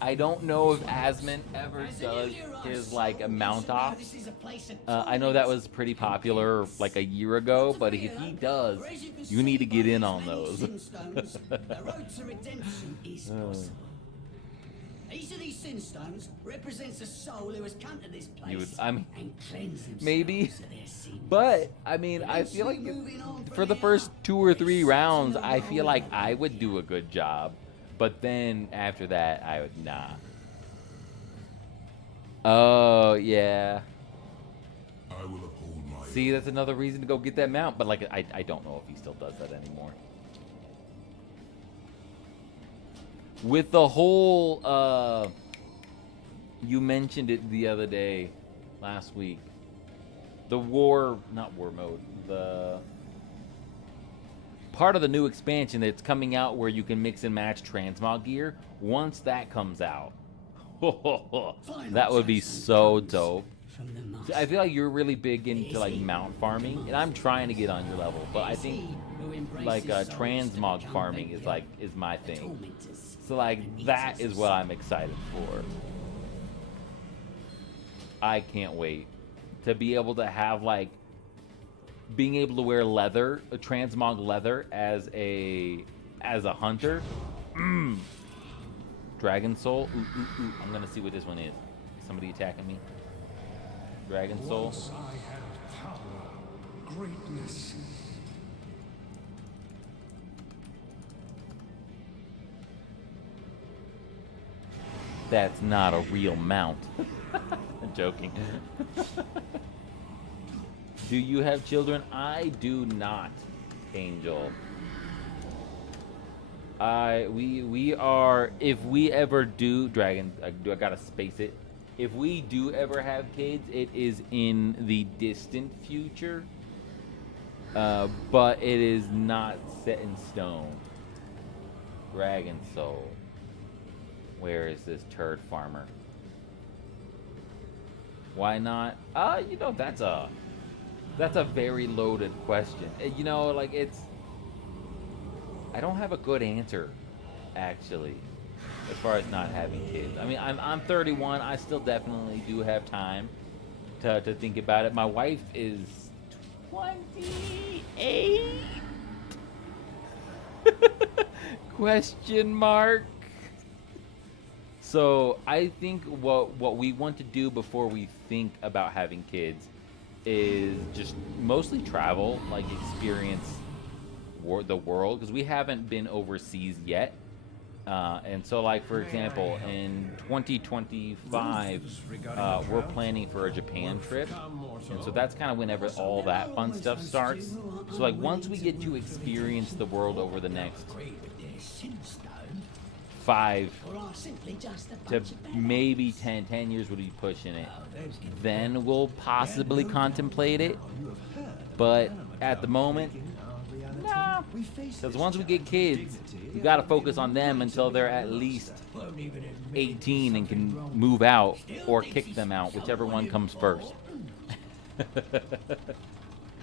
I don't know if Asmon ever does his like a mount off. I know that was pretty popular like a year ago, but if he does, you need to get in on those. The road to redemption is possible. Each of these sin stones represents a soul who has come to this place You would, I mean, and cleansed themselves maybe, of their sins. but I mean, I feel like for the first 2 or 3 rounds, I feel like I would do a good job, but then after that, I would not. Oh yeah. I will uphold my See, that's another reason to go get that mount, but like I don't know if he still does that anymore. With the whole, you mentioned it the other day, last week. The not war mode, the part of the new expansion that's coming out where you can mix and match transmog gear. Once that comes out, that would be so dope. From the master. I feel like you're really big into like mount farming, and I'm trying to get on your level, but I think like transmog farming is my thing. So like that is what I'm excited for. I can't wait to be able to have like being able to wear leather, a transmog leather as a hunter. Dragon Soul. Ooh. I'm gonna see what this one is. Somebody attacking me. Dragon Soul. Once I had power, greatness. That's not a real mount. I'm joking. Do you have children? I do not, Angel. We are, if we ever do, Dragon, I gotta space it. If we do ever have kids, it is in the distant future. But it is not set in stone. Dragon Soul. Where is this turd farmer? Why not? You know, that's a very loaded question. You know, like I don't have a good answer, actually, as far as not having kids. I mean, I'm 31. I still definitely do have time to think about it. My wife is 28? Question mark. So I think what we want to do before we think about having kids is just mostly travel, like experience the world, because we haven't been overseas yet. And so, like, for example, in 2025, we're planning for a Japan trip. And so that's kind of whenever all that fun stuff starts. So, like, once we get to experience the world over the next 5 to maybe 10 years would be pushing it, then we'll possibly contemplate it. But at the moment, nah, because once we get kids, we got to focus on them until they're at least 18 and can move out or kick them out, whichever one comes first.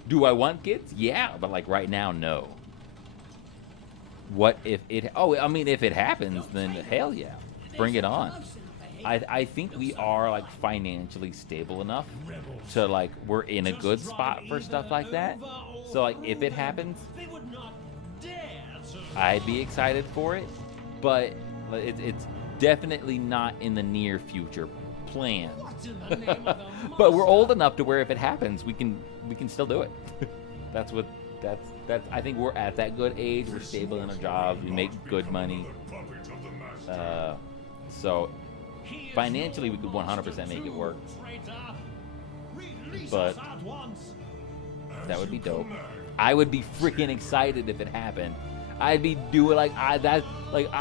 Do I want kids? Yeah, but like right now, no. What if it... Oh, I mean, if it happens, then hell yeah. Bring it on. I think we are, like, financially stable enough to, like, we're in a good spot for stuff like that. So, like, if it happens, I'd be excited for it. But it's definitely not in the near future plan. But we're old enough to where if it happens, we can still do it. That's I think we're at that good age. We're stable in our jobs. We make good money. So financially, we could 100% make it work. But that would be dope. I would be freaking excited if it happened. I'd be doing I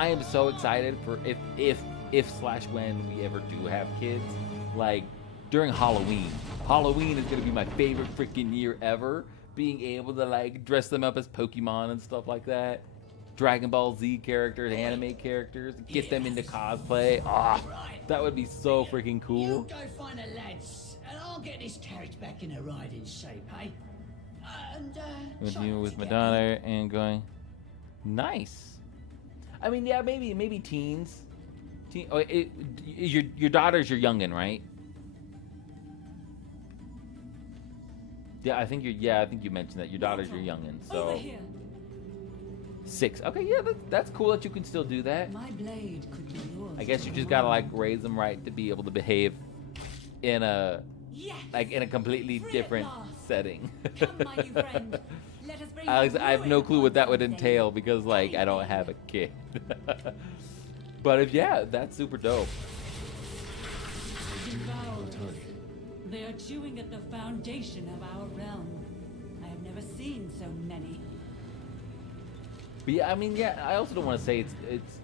am so excited for if / when we ever do have kids. Like during Halloween. Halloween is gonna be my favorite freaking year ever. Being able to like dress them up as Pokemon and stuff like that, Dragon Ball Z characters, anime characters, get them into cosplay. That would be so freaking cool. You go find the lads, and I'll get this carriage back in a riding shape, hey? With you, with my daughter, and going, nice. I mean, yeah, maybe teens 15. Oh, your daughter's your youngin, right? Yeah, I think you mentioned that your daughter's your youngin. So Over here. 6. Okay, yeah, that's cool that you can still do that. My blade could be yours. I guess you just gotta like raise them right to be able to behave in a Yes. in a completely Free at different last. setting. Come, my new friend. Let us bring Alex, I have no ruin clue what that would upon entail because like I don't have a kid. But if that's super dope. Devourers. They are chewing at the foundation of our realm. I have never seen so many. But yeah, I mean, I also don't want to say it's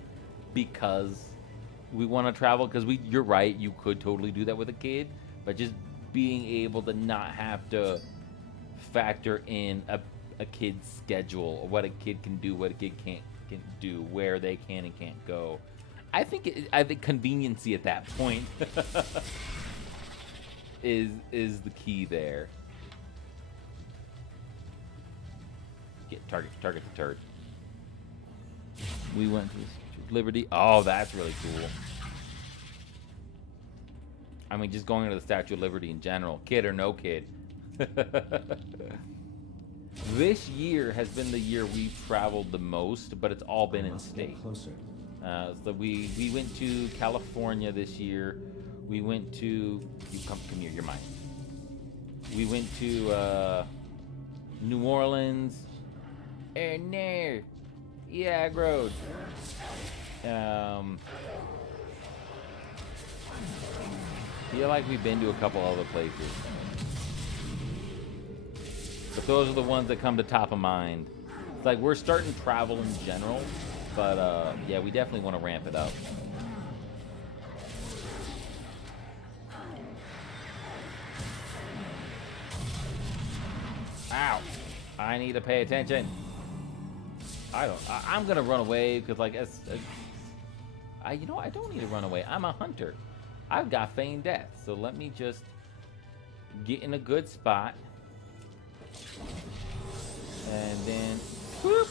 because we want to travel because you're right, you could totally do that with a kid, but just being able to not have to factor in a kid's schedule or what a kid can do, what a kid can do, where they can and can't go. I think conveniency at that point is the key there. Get target the turd. We went to the Statue of Liberty. Oh, that's really cool. I mean, just going to the Statue of Liberty in general, kid or no kid. This year has been the year we've traveled the most, but it's all been in state. Closer. So we went to California this year. We went to you come here, you're mine. We went to New Orleans. And there, yeah, Road. Feel like we've been to a couple other places, but those are the ones that come to top of mind. It's like we're starting travel in general, but yeah, we definitely want to ramp it up. Ow! I need to pay attention. I'm gonna run away because like I don't need to run away. I'm a hunter. I've got feigned death, so let me just get in a good spot, and then whoop.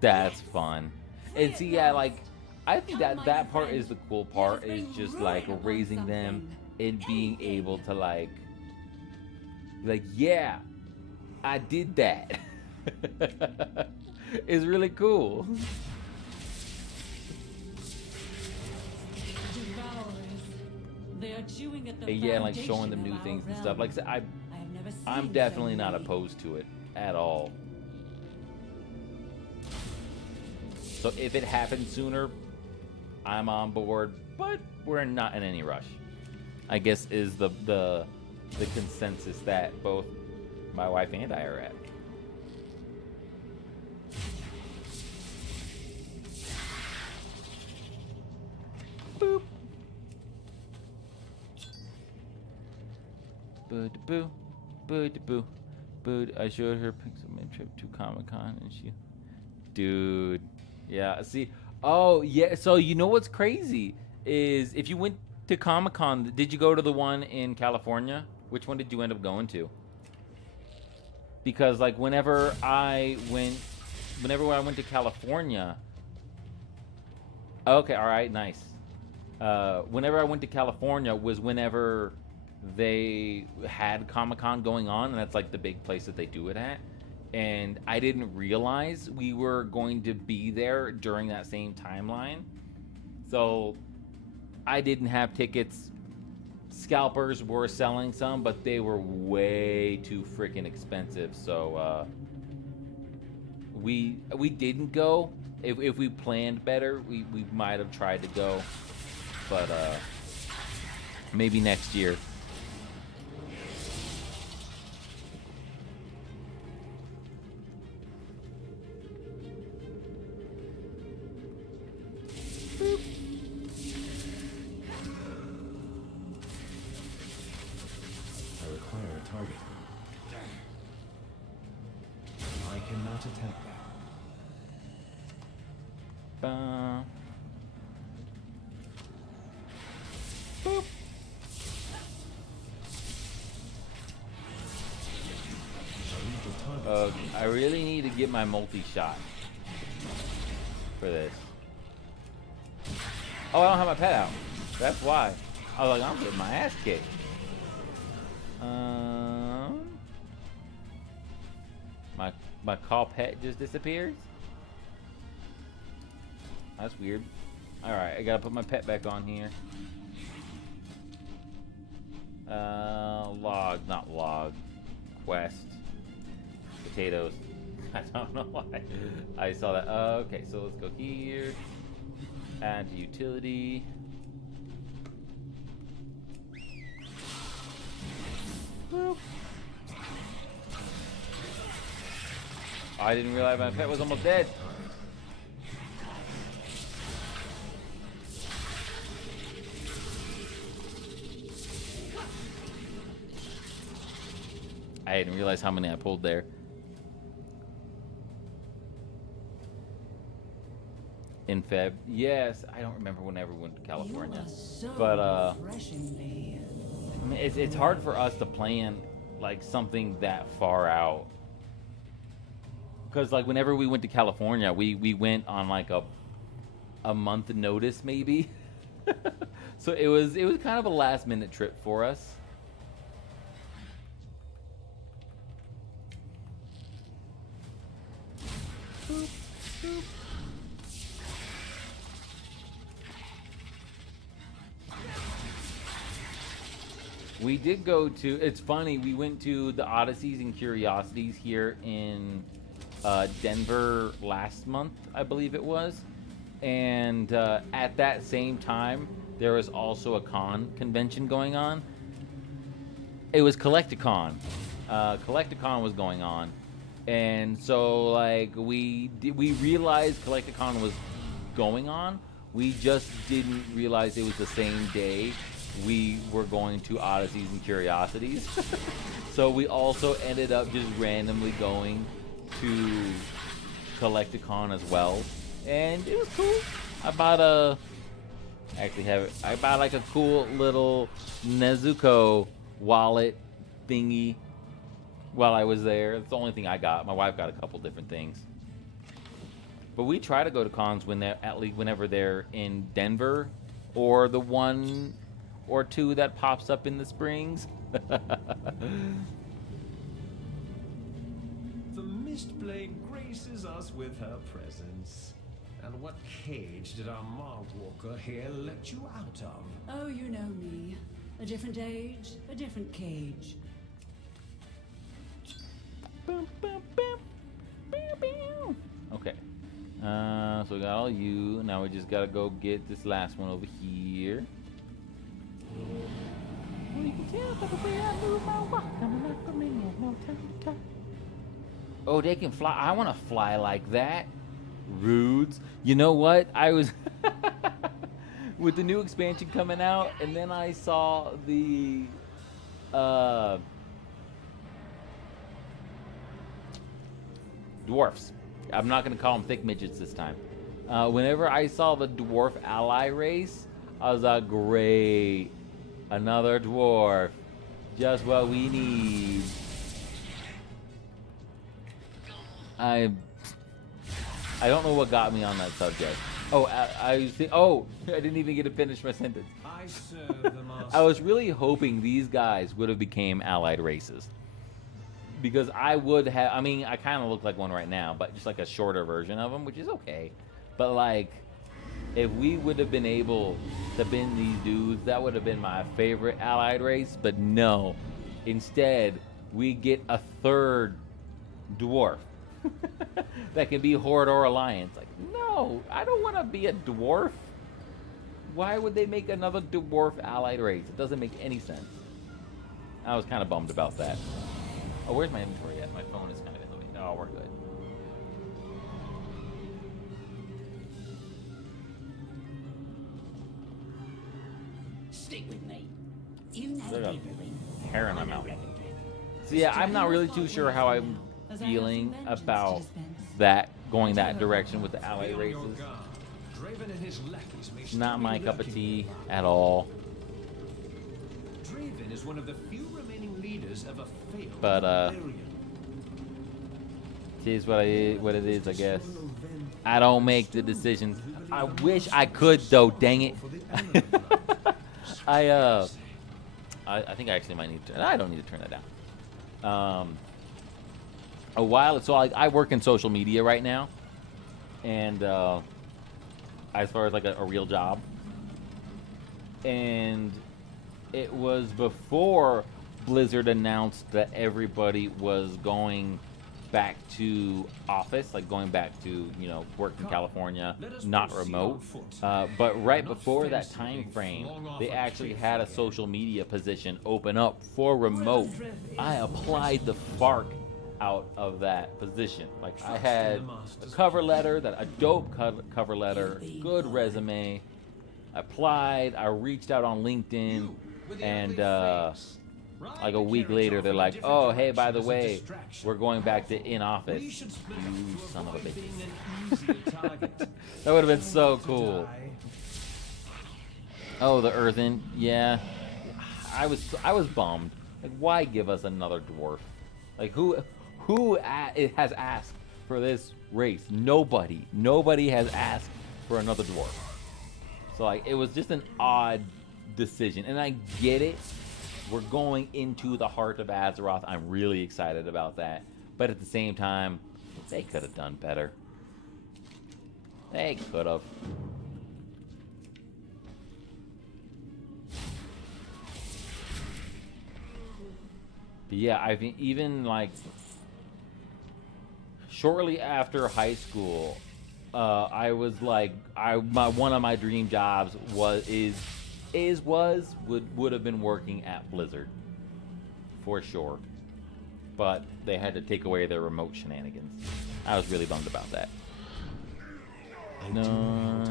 That's fun. And see, yeah, like I think that part is the cool part, is just like raising them and being able to like yeah, I did that. It's really cool. They are chewing at the And yeah, like foundation showing them of new our things and stuff. realm. Like I said, I have never seen I'm so definitely not many. opposed to it at all. So if it happens sooner, I'm on board, but we're not in any rush, I guess is the consensus that both my wife and I are at. Boop. Boo, boo, boo, boo. I showed her pics of my trip to Comic-Con, and she, dude, yeah. See, oh yeah. So you know what's crazy is if you went to Comic-Con, did you go to the one in California? Which one did you end up going to? Because like whenever I went to California. Okay, all right, nice. Whenever I went to California was whenever they had Comic-Con going on, and that's like the big place that they do it at. And I didn't realize we were going to be there during that same timeline. So I didn't have tickets. Scalpers were selling some, but they were way too freaking expensive. So we didn't go. If we planned better, we might have tried to go. But maybe next year. Boop. I require a target. I cannot attack that. Boop. I really need to get my multi-shot for this. Oh, I don't have my pet out. That's why. I was like, I'm getting my ass kicked. My call pet just disappeared. That's weird. Alright, I gotta put my pet back on here. Log, not log. Quest. Potatoes. I don't know why I saw that. Okay, so let's go here. Add utility. Boop. I didn't realize my pet was almost dead. I didn't realize how many I pulled there. In Feb. Yes, I don't remember whenever we went to California. But I mean, it's hard for us to plan like something that far out. Because like whenever we went to California, we went on like a month notice maybe. So it was kind of a last minute trip for us. Boop, boop. We did go to, it's funny, we went to the Odysseys and Curiosities here in Denver last month, I believe it was. And at that same time, there was also a con convention going on. It was Collecticon. Collecticon was going on. And so, like, we realized Collecticon was going on. We just didn't realize it was the same day we were going to Odysseys and Curiosities. So we also ended up just randomly going to Collecticon as well. And it was cool. I bought I bought like a cool little Nezuko wallet thingy while I was there. It's the only thing I got. My wife got a couple different things. But we try to go to cons when they're at least whenever they're in Denver, or the one or two that pops up in the Springs. The Mistblade graces us with her presence. And what cage did our Mildwalker here let you out of? Oh, you know me. A different age, a different cage. Okay. So we got all you. Now we just gotta go get this last one over here. Well, you can tell by the way I move my walk, I'm not gonna make no time to talk. Oh, they can fly. I want to fly like that. Rudes. You know what? I was with the new expansion coming out, and then I saw the dwarfs. I'm not going to call them thick midgets this time. Whenever I saw the dwarf ally race, I was like, great. Another dwarf. Just what we need. I don't know what got me on that subject. Oh, I didn't even get to finish my sentence. I serve the master. I was really hoping these guys would have became allied races. Because I would have, I mean, I kind of look like one right now, but just like a shorter version of them, which is okay. But like, if we would have been able to bend these dudes, that would have been my favorite allied race. But no, instead, we get a third dwarf that can be Horde or Alliance. Like, no, I don't want to be a dwarf. Why would they make another dwarf allied race? It doesn't make any sense. I was kind of bummed about that. Oh, where's my inventory at? My phone is kind of in the way. Oh, we're good. Stick with me. You There's know a me. hair in my mouth. So yeah, I'm not really too sure how I'm feeling about that, going that direction with the allied Be on your races. guard. Draven and his lackeys may It's still not be my cup of lurking tea nearby. at all. Draven is one of the few remaining leaders of a failed But, rebellion. It is what it is, I guess. I don't make the decisions. I wish I could, though. Dang it. I think I actually might need to. I don't need to turn that down. A while. So I work in social media right now, and as far as like a real job, and it was before Blizzard announced that everybody was going back to office, like going back to, you know, work in California, not remote. But right before that time frame, they actually had a social media position open up for remote. I applied the FARC out of that position. Like, I had a cover letter, a dope cover letter, good resume. I applied, I reached out on LinkedIn, and like a week later, they're like, "Oh, hey, by the way, we're going back to in office." You son of a bitch. That would have been so cool. Oh, the Earthen, yeah. I was bummed. Like, why give us another dwarf? Like, who has asked for this race? Nobody. Nobody has asked for another dwarf. So like, it was just an odd decision, and I get it. We're going into the heart of Azeroth. I'm really excited about that. But at the same time, they could have done better. They could have. But yeah, I think even like shortly after high school, I was like, one of my dream jobs would have been working at Blizzard for sure, but they had to take away their remote shenanigans. I was really bummed about that. No,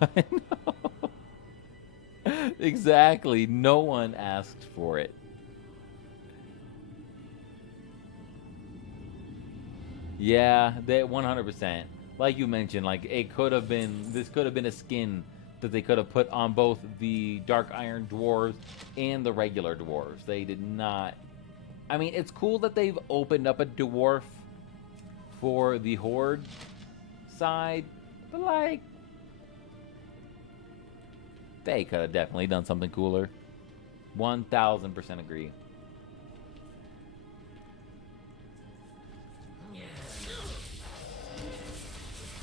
I know. Exactly. No one asked for it. Yeah, they 100%. Like you mentioned, like this could have been a skin that they could have put on both the Dark Iron Dwarves and the regular Dwarves. They did not. I mean, it's cool that they've opened up a Dwarf for the Horde side, but like, they could have definitely done something cooler. 1000% agree.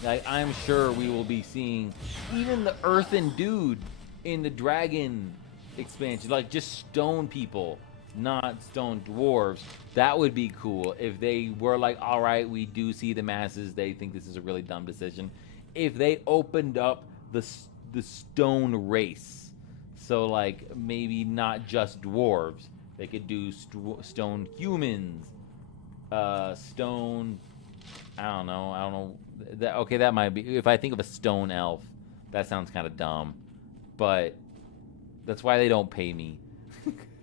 I'm sure we will be seeing even the Earthen dude in the Dragon expansion, like just stone people, not stone dwarves. That would be cool if they were like, all right, we do see the masses, they think this is a really dumb decision. If they opened up the stone race, so like maybe not just dwarves, they could do stone humans, stone, I don't know. Okay, that might be. If I think of a stone elf, that sounds kind of dumb, but that's why they don't pay me.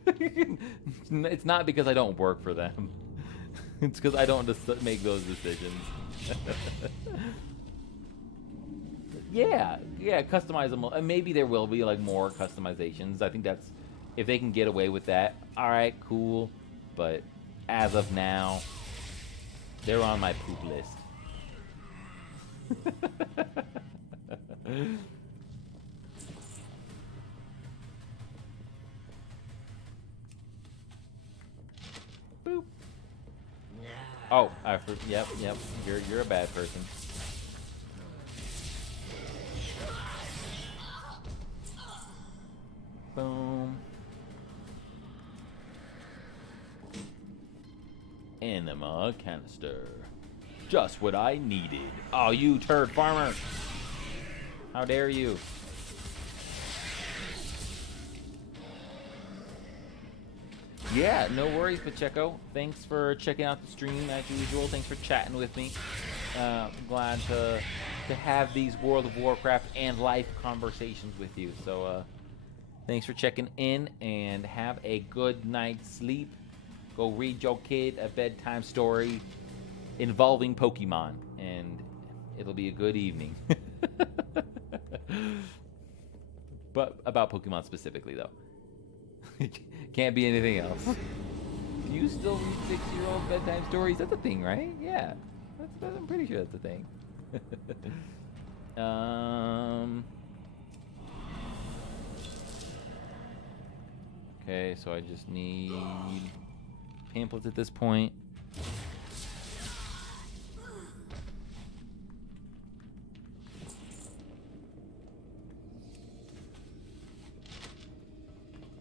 It's not because I don't work for them. It's because I don't make those decisions. Yeah, customizable. And maybe there will be like more customizations. I think that's, if they can get away with that, all right, cool. But as of now, they're on my poop list. Boop. Oh, yep. You're a bad person. Boom. Enema canister. Just what I needed. Oh, you turd farmer. How dare you? Yeah, no worries, Pacheco. Thanks for checking out the stream as usual. Thanks for chatting with me. Glad to have these World of Warcraft and life conversations with you. So, thanks for checking in, and have a good night's sleep. Go read your kid a bedtime story involving Pokemon, and it'll be a good evening. But about Pokemon specifically, though. Can't be anything else. Do you still read 6-year-old bedtime stories? That's a thing, right? Yeah. I'm pretty sure that's a thing. Okay, so I just need pamphlets at this point.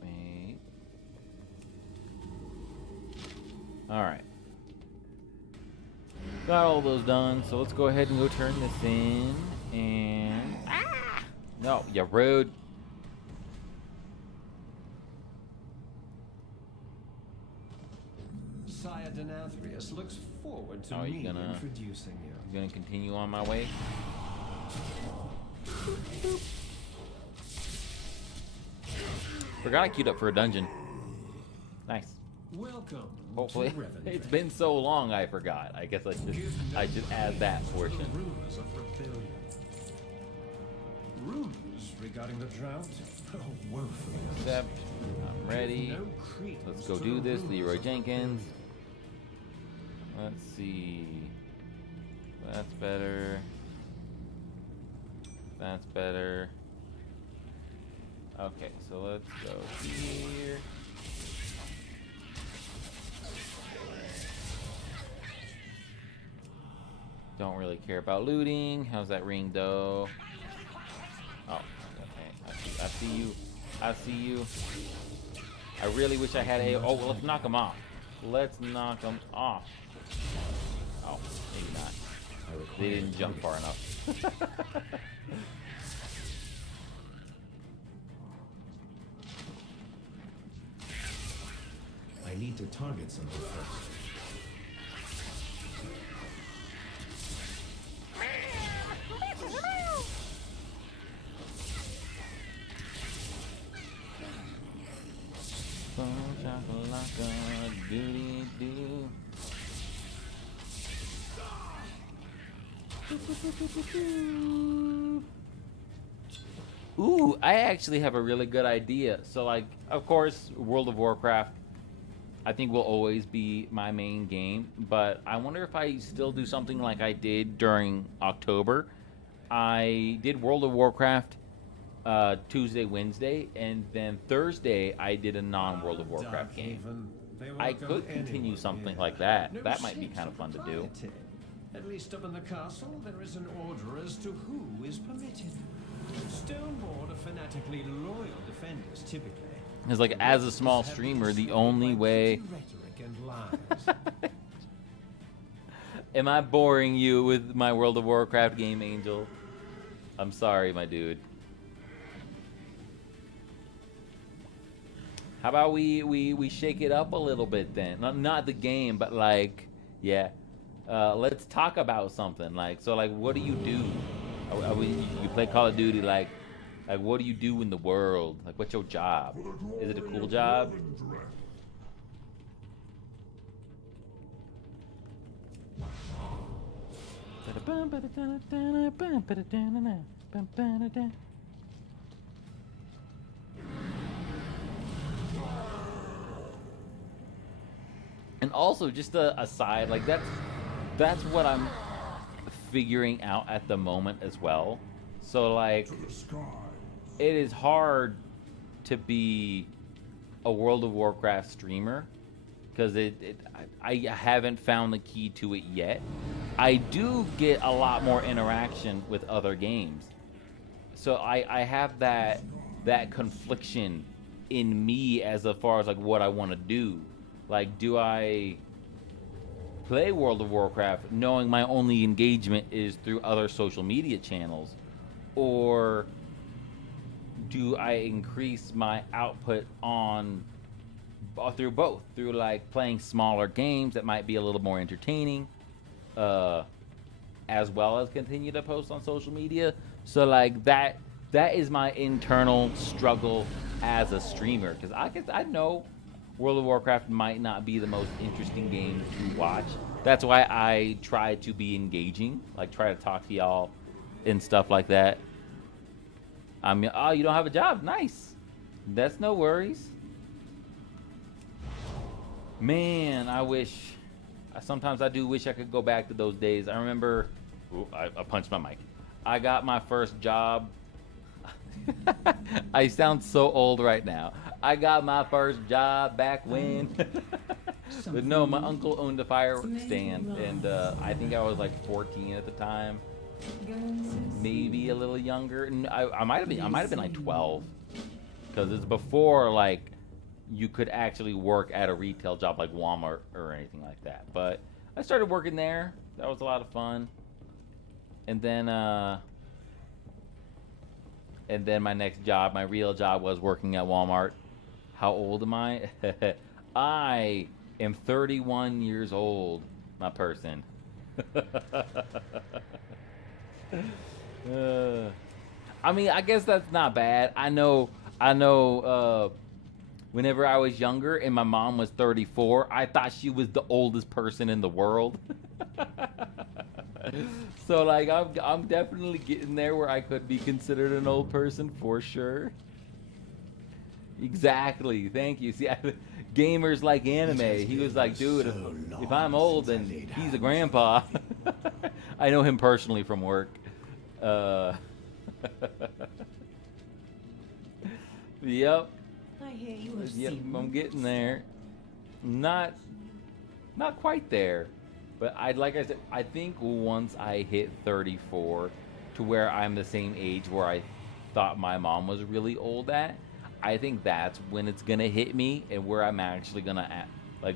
Wait. All right. Got all those done, so let's go ahead and go turn this in. And no, you're rude. Sire Denathrius looks forward to Oh, you me gonna- introducing you. I'm gonna continue on my way. Forgot I queued up for a dungeon. Nice. Welcome Hopefully, to Revendreth. it's been so long I forgot. I guess I should add that portion. Rumors of rebellion. Rumors regarding the drought? Oh, woefully Except, I'm ready. no credence Let's go to do the this, rumors Leroy of Jenkins. rebellion. Let's see. That's better. That's better. Okay, so let's go here. Don't really care about looting. How's that ring though? Oh, okay. I see you. I see you. I really wish I had a. Oh, well, let's knock him off. Let's knock him off. Oh, maybe not. They didn't jump far enough. I need to target something first. Boom, shakalaka, doody-doo. Ooh, I actually have a really good idea. So, like, of course, World of Warcraft, I think will always be my main game. But I wonder if I still do something like I did during October. I did World of Warcraft Tuesday, Wednesday, and then Thursday I did a non-World of Warcraft game. Darkhaven, they I welcome could continue anyone something here. like that. No That might be sense kind of fun to do. propriety. At least up in the castle, there is an order as to who is permitted. Stoneboard are fanatically loyal defenders, typically. It's like, as a small Have been streamer, the swayed only by way... petty rhetoric and lies. Am I boring you with my World of Warcraft game, Angel? I'm sorry, my dude. How about we shake it up a little bit then? Not the game, but like, yeah. Let's talk about something. Like, so like, what do you do? You play Call of Duty, like what do you do in the world? Like, what's your job? Is it a cool job? And also, just a aside, like that's what I'm figuring out at the moment as well. So like, it is hard to be a World of Warcraft streamer because I haven't found the key to it yet. I do get a lot more interaction with other games, so I have that confliction in me as far as like what I want to do. Like, do I play World of Warcraft knowing my only engagement is through other social media channels, or do I increase my output on through both, through like playing smaller games that might be a little more entertaining, as well as continue to post on social media? So like that is my internal struggle as a streamer, because I know World of Warcraft might not be the most interesting game to watch. That's why I try to be engaging, like try to talk to y'all and stuff like that. I mean, oh, you don't have a job? Nice. That's no worries. Man, I wish Sometimes I do wish I could go back to those days. I remember. Ooh, I punched my mic. I got my first job. I sound so old right now. I got my first job back when. But no, my uncle owned a fireworks stand, and I think I was like 14 at the time, maybe a little younger. And I might have been like 12, because it's before like you could actually work at a retail job like Walmart or anything like that. But I started working there. That was a lot of fun. And then my next job, my real job, was working at Walmart. How old am I? I am 31 years old, my person. I mean, I guess that's not bad. I know. Whenever I was younger and my mom was 34, I thought she was the oldest person in the world. So like, I'm definitely getting there where I could be considered an old person for sure. Exactly. Thank you. See, gamers like anime. He was like, dude, if I'm old, then he's a grandpa. I know him personally from work. Yep. I hear you have Yep, seen I'm getting there. Not quite there. But like I said, I think once I hit 34, to where I'm the same age where I thought my mom was really old at, I think that's when it's gonna hit me, and where I'm actually gonna like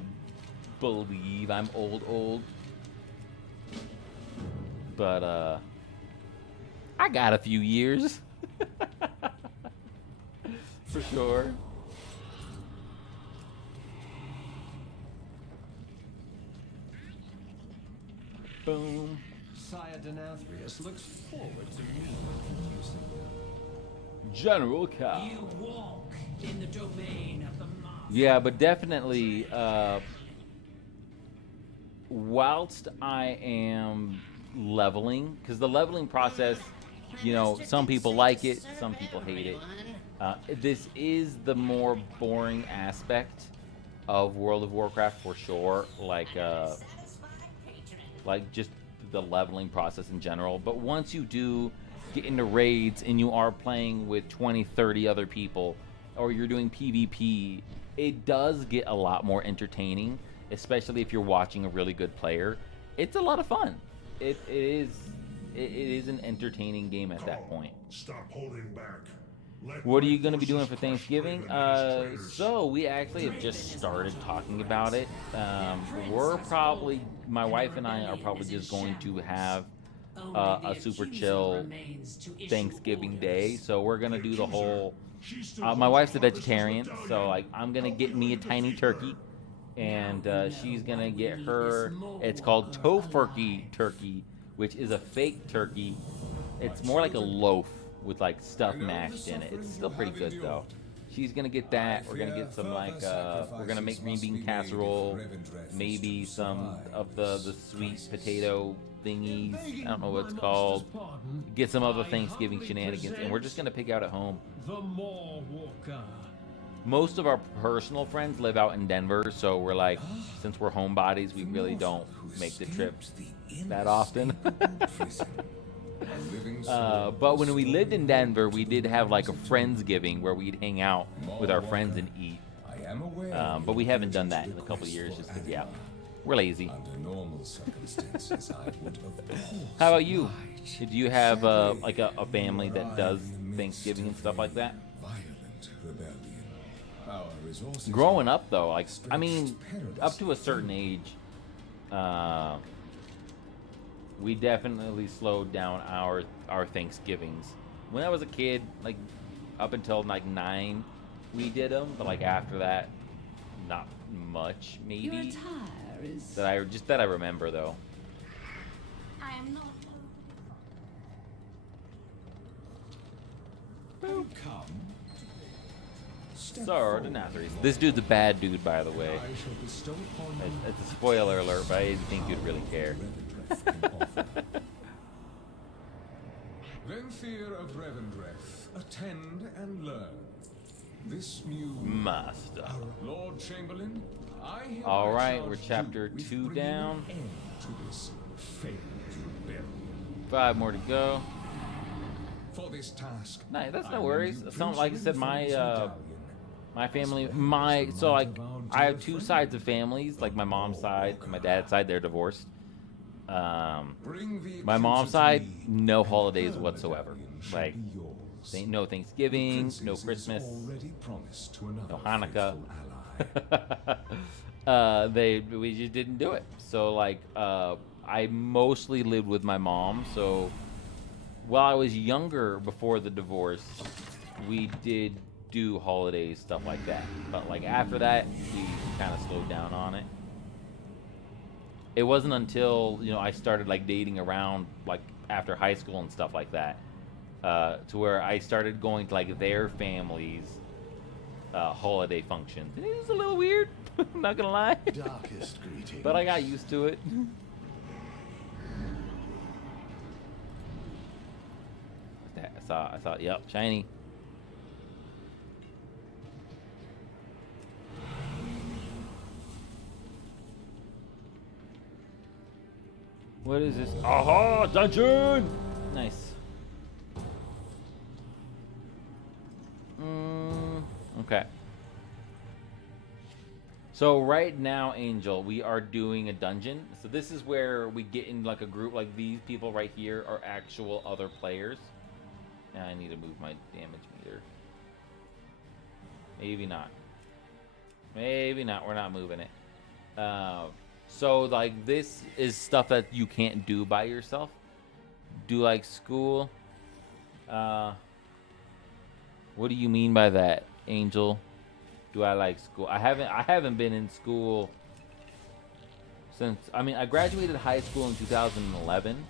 believe I'm old. But I got a few years. For sure. Boom. Sire Denathrius looks forward to meeting you. General Cow. You walk in the domain of the master. Yeah, but definitely, whilst I am leveling, because the leveling process, you know, some people like it, some people hate it. This is the more boring aspect of World of Warcraft for sure, like just the leveling process in general. But once you do get into raids and you are playing with 20, 30 other people, or you're doing PvP, it does get a lot more entertaining, especially if you're watching a really good player. It's a lot of fun. It is an entertaining game at that point. Stop holding back. What are you going to be doing for Thanksgiving? So we actually have just started talking about it. My wife and I are probably just going to have a super chill Thanksgiving day. So we're going to do the whole, my wife's a vegetarian, so like I'm going to get me a tiny turkey, and she's going to get her, it's called Tofurkey turkey, which is a fake turkey. It's more like a loaf with like stuff mashed in it. It's still pretty good though. She's gonna get that. We're gonna get some like we're gonna make green bean casserole, maybe some of the sweet potato thingies. I don't know what it's called. Get some other Thanksgiving shenanigans, and we're just gonna pick out at home. The Maw Walker. Most of our personal friends live out in Denver, so we're like, since we're homebodies, we really don't make the trips that often. But when we lived in Denver, we did have like a Friendsgiving where we'd hang out with our friends and eat. But we haven't done that in a couple of years just because, yeah, we're lazy. How about you? Did you have like a family that does Thanksgiving and stuff like that? Growing up though, like, I mean, up to a certain age, we definitely slowed down our Thanksgivings. When I was a kid, like up until like 9, we did them, but like after that, not much. Maybe Your attire is that I remember though. I am not. Come. Sir Denathrius. This dude's a bad dude, by the way. I shall bestow upon you. It's a spoiler alert, but I didn't think you'd really care. Venthyr of Revendreth, attend and learn. This new Master. Lord Chamberlain, I hereby All right, charge we're you chapter with 2 bringing down. an end to this failed rebellion. 5 more to go. For this task, Nah, that's I no lend worries. you Some, like I said, my Prince Winford's my family, so like I have 2 sides of families. Like my mom's side, and my dad's side, they're divorced. Bring the My mom's accuser to side, me, no and holidays her whatsoever. medallion shall Like, be yours. ain't no Thanksgiving, Princess no is Christmas, already promised to another no Hanukkah. faithful ally. We just didn't do it. So like I mostly lived with my mom. So while I was younger before the divorce, we did do holidays, stuff like that. But like after that, we kind of slowed down on it. It wasn't until, you know, I started like dating around like after high school and stuff like that, to where I started going to like their families' holiday functions. And it was a little weird, I'm not gonna lie. Darkest greetings. But I got used to it. I saw, yep, shiny. What is this? Aha! Dungeon! Nice. Okay. So right now, Angel, we are doing a dungeon. So this is where we get in like a group. Like these people right here are actual other players. And I need to move my damage meter. Maybe not. Maybe not. We're not moving it. So like this is stuff that you can't do by yourself. Do like school. What do you mean by that, Angel? Do I like school? I haven't been in school since, I mean, I graduated high school in 2011,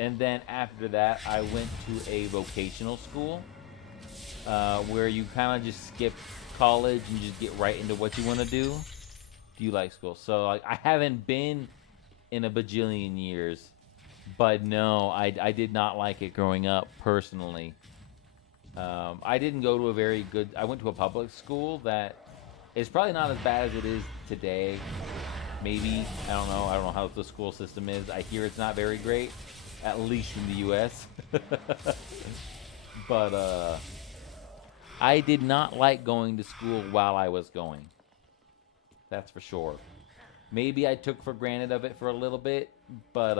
and then after that I went to a vocational school where you kind of just skip college and just get right into what you want to do. Do you like school? So like I haven't been in a bajillion years, but no, I did not like it growing up personally. I didn't go to a very good, I went to a public school that is probably not as bad as it is today. Maybe, I don't know how the school system is. I hear it's not very great, at least in the US. But I did not like going to school while I was going. That's for sure. Maybe I took for granted of it for a little bit, but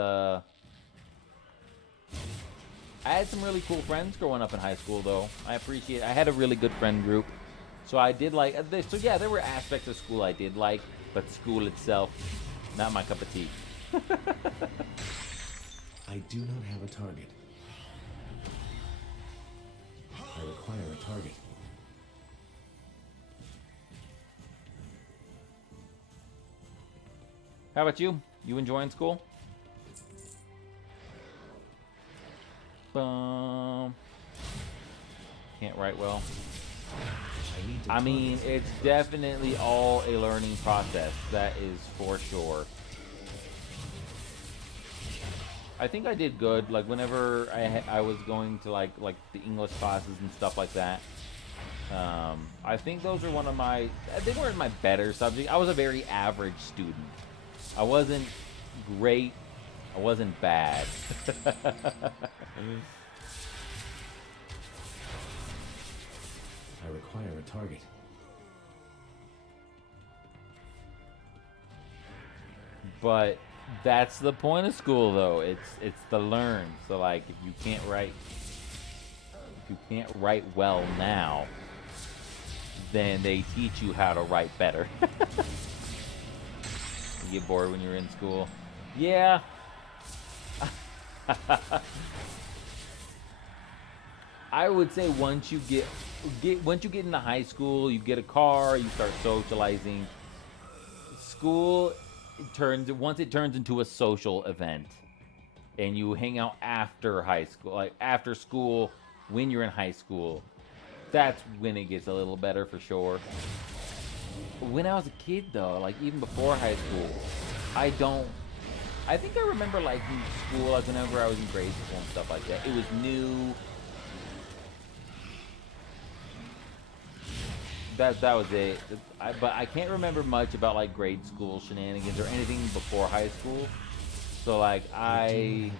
I had some really cool friends growing up in high school, though. I had a really good friend group. So I did like, so yeah, there were aspects of school I did like, but school itself, not my cup of tea. I do not have a target. I require a target. How about you? You enjoying school? Can't write well. I mean, it's definitely all a learning process. That is for sure. I think I did good. Like whenever I was going to like the English classes and stuff like that. I think those are one of my. They weren't my better subjects. I was a very average student. I wasn't great. I wasn't bad. I require a target. But that's the point of school, though. It's to learn. So like, if you can't write well now, then they teach you how to write better. You get bored when you're in school. Yeah. I would say once you get into high school, you get a car, you start socializing. School once it turns into a social event, and you hang out after high school, like after school when you're in high school. That's when it gets a little better for sure. When I was a kid, though, like even before high school, I think I remember liking school like whenever I was in grade school and stuff like that. It was new. that was it. But I can't remember much about like grade school shenanigans or anything before high school. So like I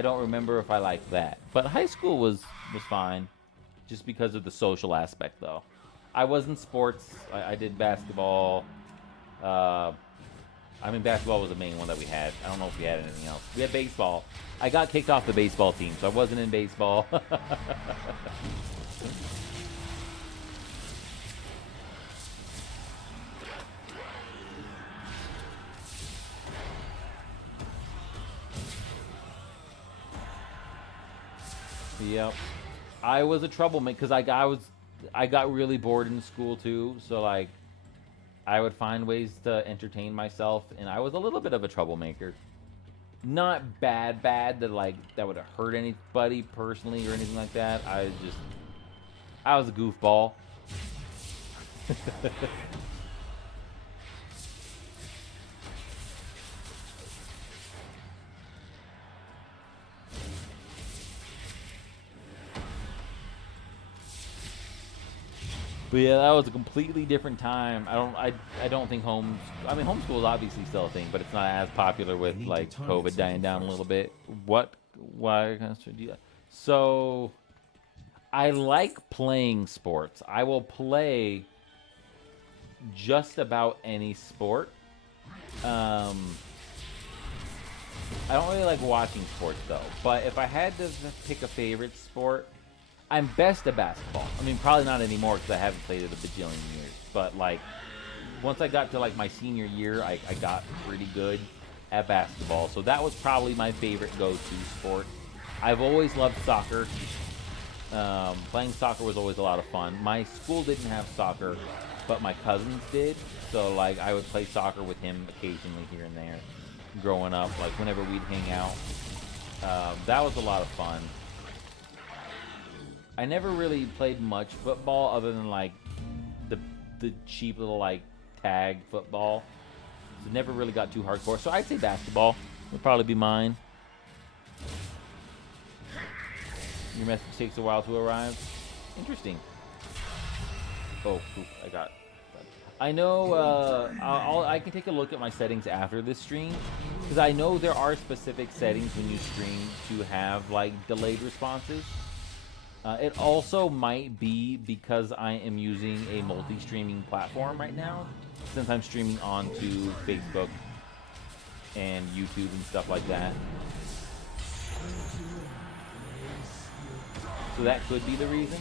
don't remember if I liked that. But high school was fine, just because of the social aspect though. I was in sports. I did basketball. I mean, basketball was the main one that we had. I don't know if we had anything else. We had baseball. I got kicked off the baseball team, so I wasn't in baseball. Yep. I was a troublemaker because I got really bored in school too, so like I would find ways to entertain myself, and I was a little bit of a troublemaker. Not bad that like that would have hurt anybody personally or anything like that. I was a goofball. But yeah, that was a completely different time. I don't think homeschool is obviously still a thing, but it's not as popular with like COVID dying down a little bit. Why? So I like playing sports. I will play just about any sport. I don't really like watching sports though. But if I had to pick a favorite sport, I'm best at basketball. I mean, probably not anymore because I haven't played it a bajillion years. But like, once I got to like my senior year, I got pretty good at basketball. So that was probably my favorite go-to sport. I've always loved soccer. Playing soccer was always a lot of fun. My school didn't have soccer, but my cousins did. So like, I would play soccer with him occasionally here and there. Growing up, like whenever we'd hang out, that was a lot of fun. I never really played much football other than like the cheap little like tag football. So it never really got too hardcore. So I'd say basketball would probably be mine. Your message takes a while to arrive. Interesting. Oh, poop, I got. I know. I can take a look at my settings after this stream because I know there are specific settings when you stream to have like delayed responses. It also might be because I am using a multi-streaming platform right now, since I'm streaming onto Facebook and YouTube and stuff like that. So that could be the reason.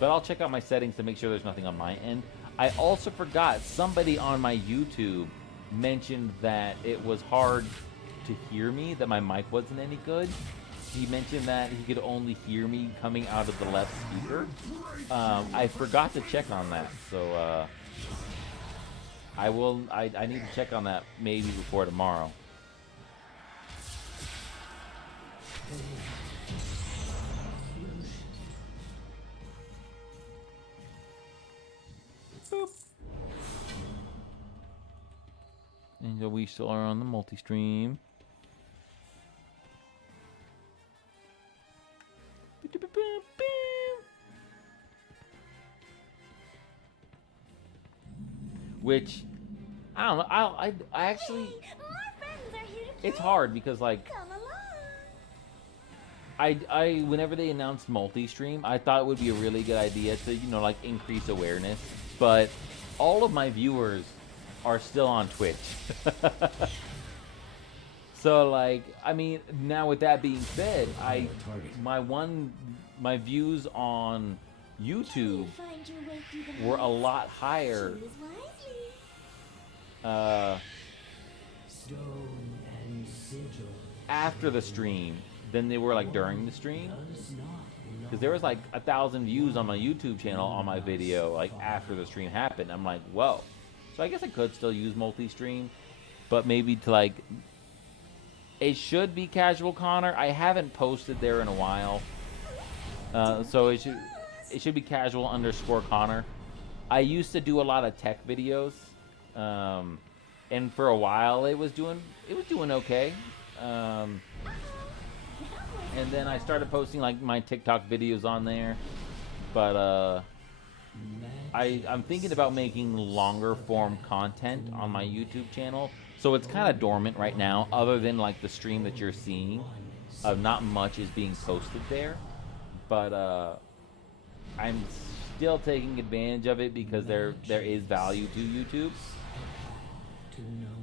But I'll check out my settings to make sure there's nothing on my end. I also forgot, somebody on my YouTube mentioned that it was hard to hear me, that my mic wasn't any good. He mentioned that he could only hear me coming out of the left speaker. I forgot to check on that, so I will. I need to check on that maybe before tomorrow. Boop. And we still are on the multi-stream. Which, I don't know. I actually. Hey, my friends are here to It's play. hard because like Come along. I whenever they announced multi-stream, I thought it would be a really good idea to like increase awareness. But all of my viewers are still on Twitch. So like, I mean, now with that being said, my views on YouTube Find your way through the were a halls. lot higher Choose wisely. Stone and sigil after the stream than they were like during the stream. does not Because there was like 1,000 views on my YouTube channel on my video like after the stream happened. I'm like, whoa. So I guess I could still use multi-stream, but maybe to like, it should be Casual Connor. I haven't posted there in a while, so it should be Casual_Connor. I used to do a lot of tech videos, and for a while it was doing okay. And then I started posting like my TikTok videos on there, But I'm thinking about making longer form content on my YouTube channel. So it's kind of dormant right now, other than like the stream that you're seeing. Not much is being posted there, but I'm still taking advantage of it because there is value to YouTube. To nowhere.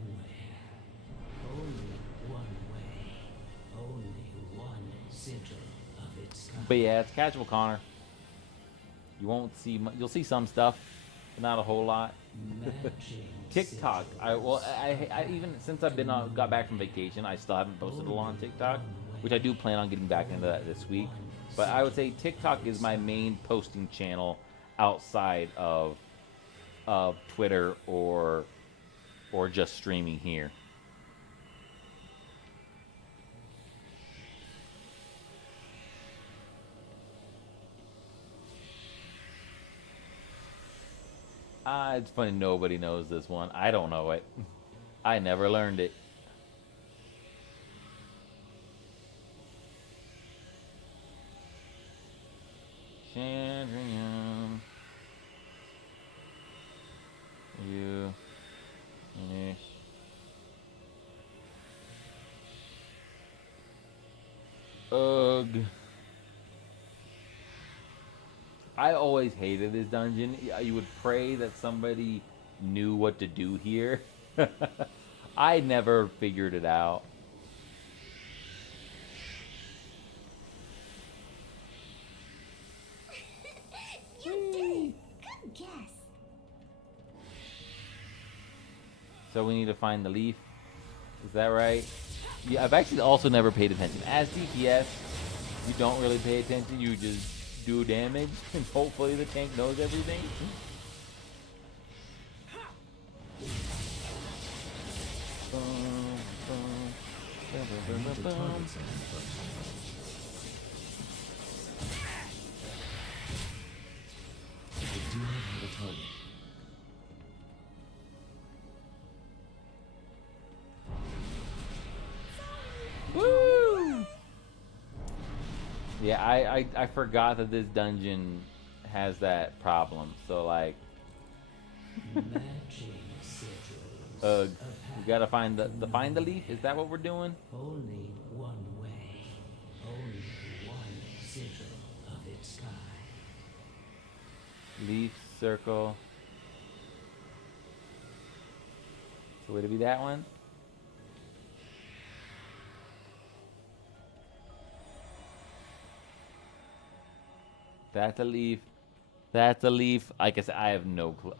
Only one way. Only one sigil of its kind. But yeah, it's casual Connor. You won't see you'll see some stuff, but not a whole lot. TikTok. I even since I've been got back from vacation, I still haven't posted a lot on TikTok, which I do plan on getting back into that this week. But I would say TikTok is my main posting channel outside of Twitter or just streaming here. It's funny nobody knows this one. I don't know it. I never learned it. Chandrian. You. Me. Ugh. I always hated this dungeon. You would pray that somebody knew what to do here. I never figured it out. You did. Good guess. So we need to find the leaf. Is that right? Yeah, I've actually also never paid attention. As DPS, you don't really pay attention. You just do damage, and hopefully the tank knows everything. Woo! Yeah, I forgot that this dungeon has that problem. So like, we gotta find the leaf. Is that what we're doing? Only one way. Only one sigil of its kind. Leaf circle. So would it be that one? That's a leaf. That's a leaf. Like I said, I have no clue.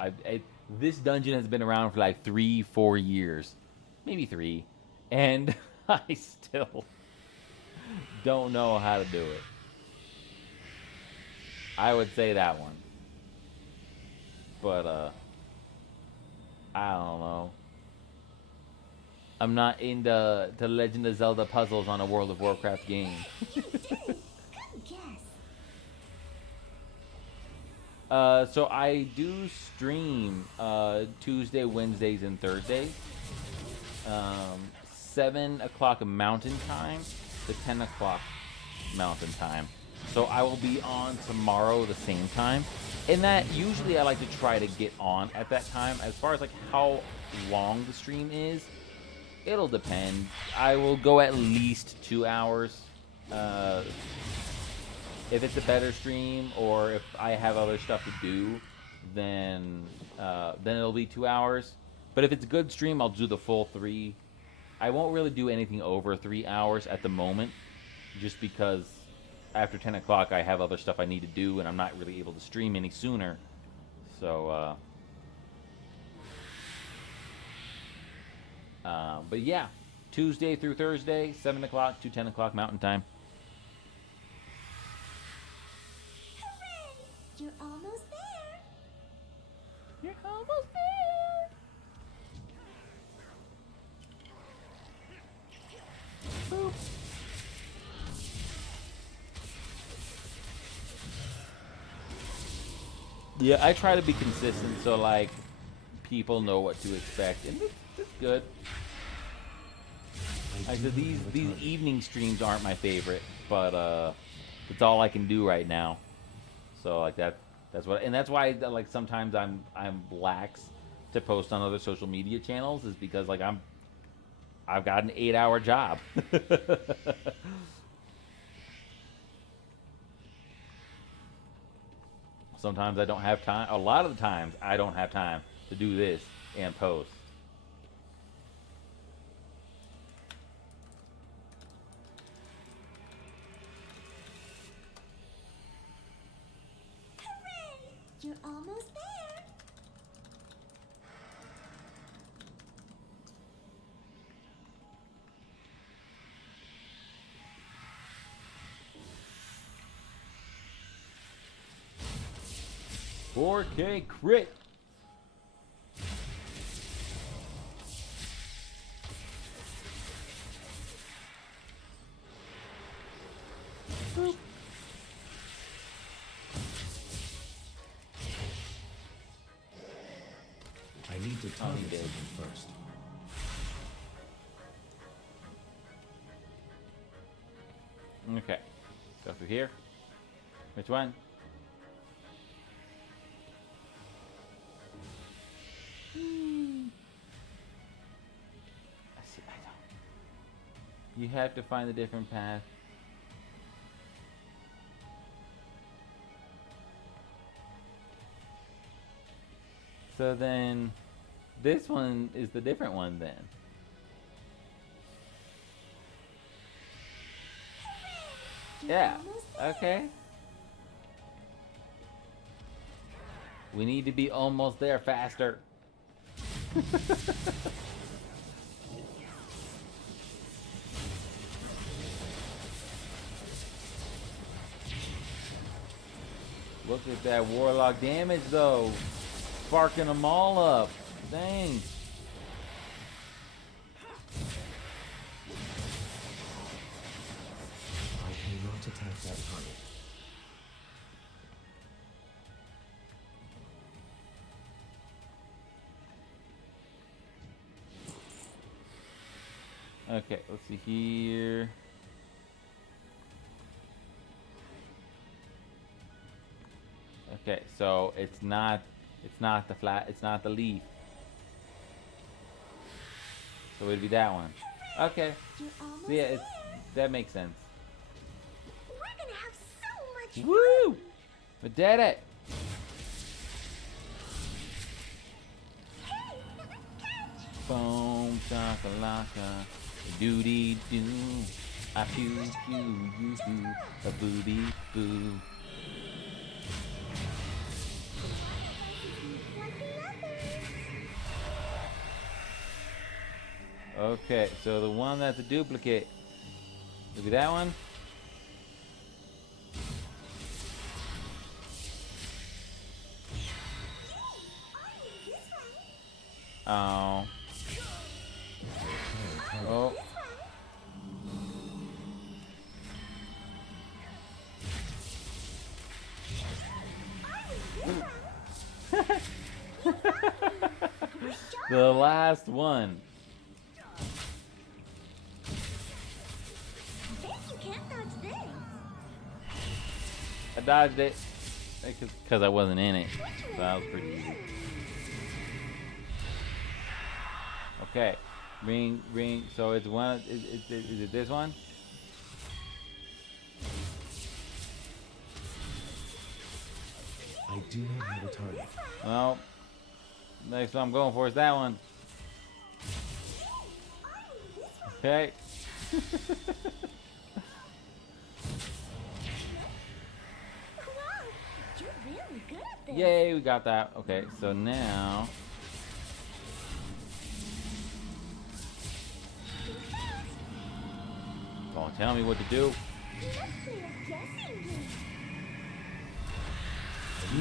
This dungeon has been around for like 3-4 years. Maybe 3. And I still don't know how to do it. I would say that one. But, I don't know. I'm not into Legend of Zelda puzzles on a World of Warcraft game. You did. Good guess. So I do stream Tuesday, Wednesdays, and Thursdays. 7 o'clock Mountain Time to 10 o'clock Mountain Time. So I will be on tomorrow the same time. And that usually I like to try to get on at that time. As far as like how long the stream is, it'll depend. I will go at least 2 hours. If it's a better stream or if I have other stuff to do, then it'll be 2 hours. But if it's a good stream, I'll do the full 3. I won't really do anything over 3 hours at the moment, just because after 10 o'clock I have other stuff I need to do and I'm not really able to stream any sooner. So, but yeah, Tuesday through Thursday, 7 o'clock to 10 o'clock Mountain Time. Hooray! You're almost there. You're almost there. Boop. Yeah, I try to be consistent so like people know what to expect, and it's good. Like I said, these evening streams aren't my favorite, but it's all I can do right now. So like that's what, and that's why like sometimes I'm lax to post on other social media channels, is because like I've got an 8-hour job. Sometimes I don't have time. A lot of the times I don't have time to do this and post. Hooray! You're almost there. $4K crit. Boop. I need to target he did. something first. Okay. Go through here. Which one? I see. I don't. You have to find a different path. So then, this one is the different one then. Yeah. Okay. We need to be almost there faster. Look at that warlock damage though. Sparking them all up. Dang. I cannot attack that target. Okay, let's see here. Okay, so it's not the flat, it's not the leaf. So it'd be that one. Okay. You're almost So yeah, there. that makes sense. We're gonna have so much Woo! We did it. Hey, catch! Boom, shakalaka, doody doo, a pew pew you do, a booby boo. Okay, so the one that's a duplicate, would be that one? Oh. Oh. The last one. Bet you can't dodge this. I dodged it because I wasn't in it. So that was pretty easy. Okay, ring. So it's one. Is it this one? I do not have a target. Well, next one I'm going for is that one. Okay. Wow, you're really good at this. Yay, we got that. Okay, so now. Don't tell me what to do. Let's play a guessing game.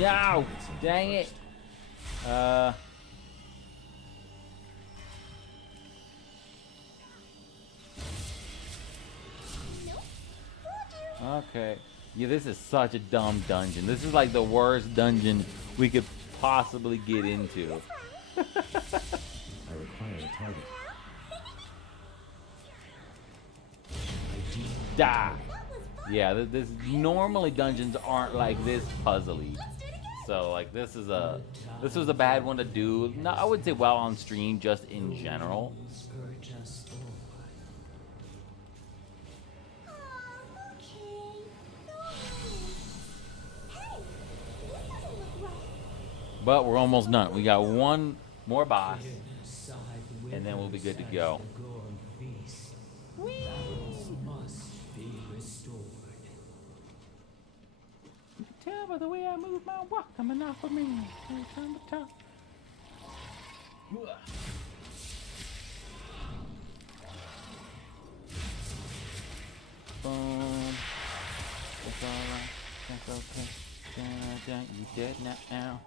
No! Dang it! Okay. Yeah, this is such a dumb dungeon. This is like the worst dungeon we could possibly get into. I require a target. Die! That was Yeah, this normally dungeons aren't like this puzzly. So like this was a bad one to do. No, I wouldn't say while on stream, just in general. Purge us all. Okay. No worries. Hey, this doesn't look right. But we're almost done. We got one more boss, Side and then we'll be good to go. the Gorn feast. Balance must be restored. Tell by the way I move my walk, I'm enough for me. Time to talk. Boom. It's alright. That's okay. You dead now.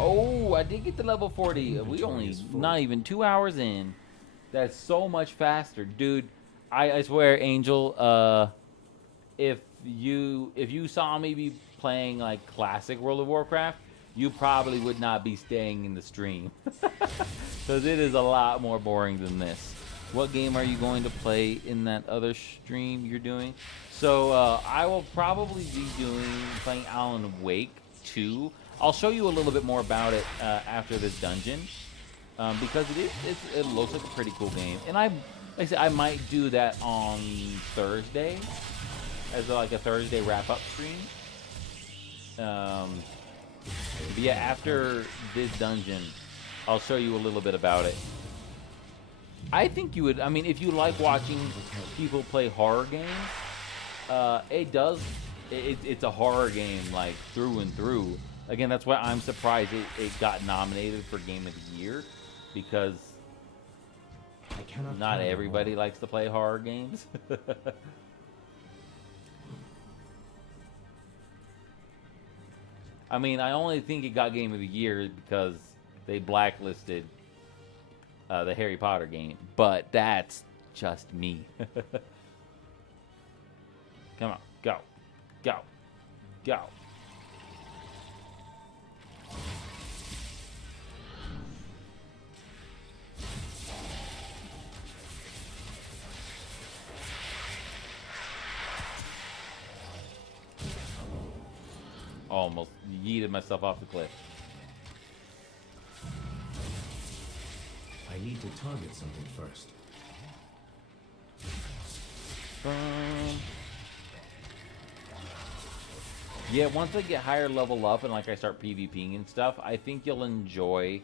Oh, I did get to level 40. We only not even 2 hours in. That's so much faster, dude. I swear, Angel. If you saw me be playing like classic World of Warcraft, you probably would not be staying in the stream, because it is a lot more boring than this. What game are you going to play in that other stream you're doing? So I will probably be playing Alan Wake 2. I'll show you a little bit more about it after this dungeon, because it looks like a pretty cool game. And like I said, I might do that on Thursday as like a Thursday wrap-up stream. But yeah, after this dungeon, I'll show you a little bit about it. I think you would. I mean, if you like watching people play horror games, it's a horror game like through and through. Again, that's why I'm surprised it got nominated for Game of the Year, because not everybody likes to play horror games. I mean, I only think it got Game of the Year because they blacklisted the Harry Potter game, but that's just me. Come on, go, go, go. Almost yeeted myself off the cliff. I need to target something first. Yeah, once I get higher level up and like I start PvPing and stuff, I think you'll enjoy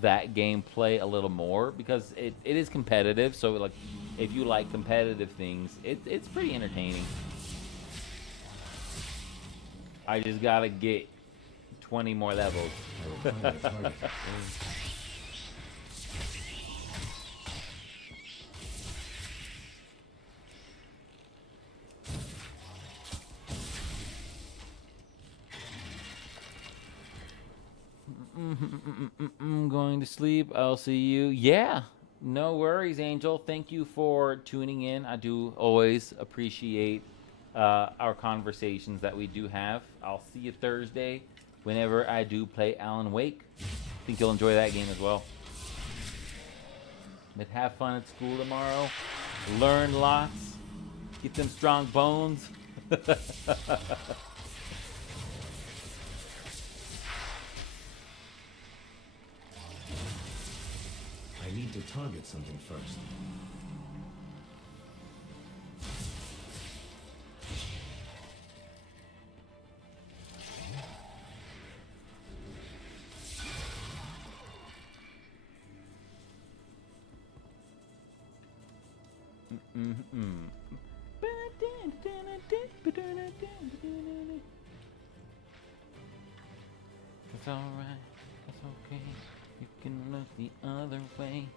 that gameplay a little more, because it is competitive. So like, if you like competitive things, it's pretty entertaining. I just gotta get 20 more levels. I will find a target. I'm going to sleep. I'll see you. Yeah, no worries, Angel. Thank you for tuning in. I do always appreciate our conversations that we do have. I'll see you Thursday whenever I do play Alan Wake. I think you'll enjoy that game as well. But have fun at school tomorrow. Learn lots. Get them strong bones. I need to target something first. It's alright, it's okay. You can look the other way.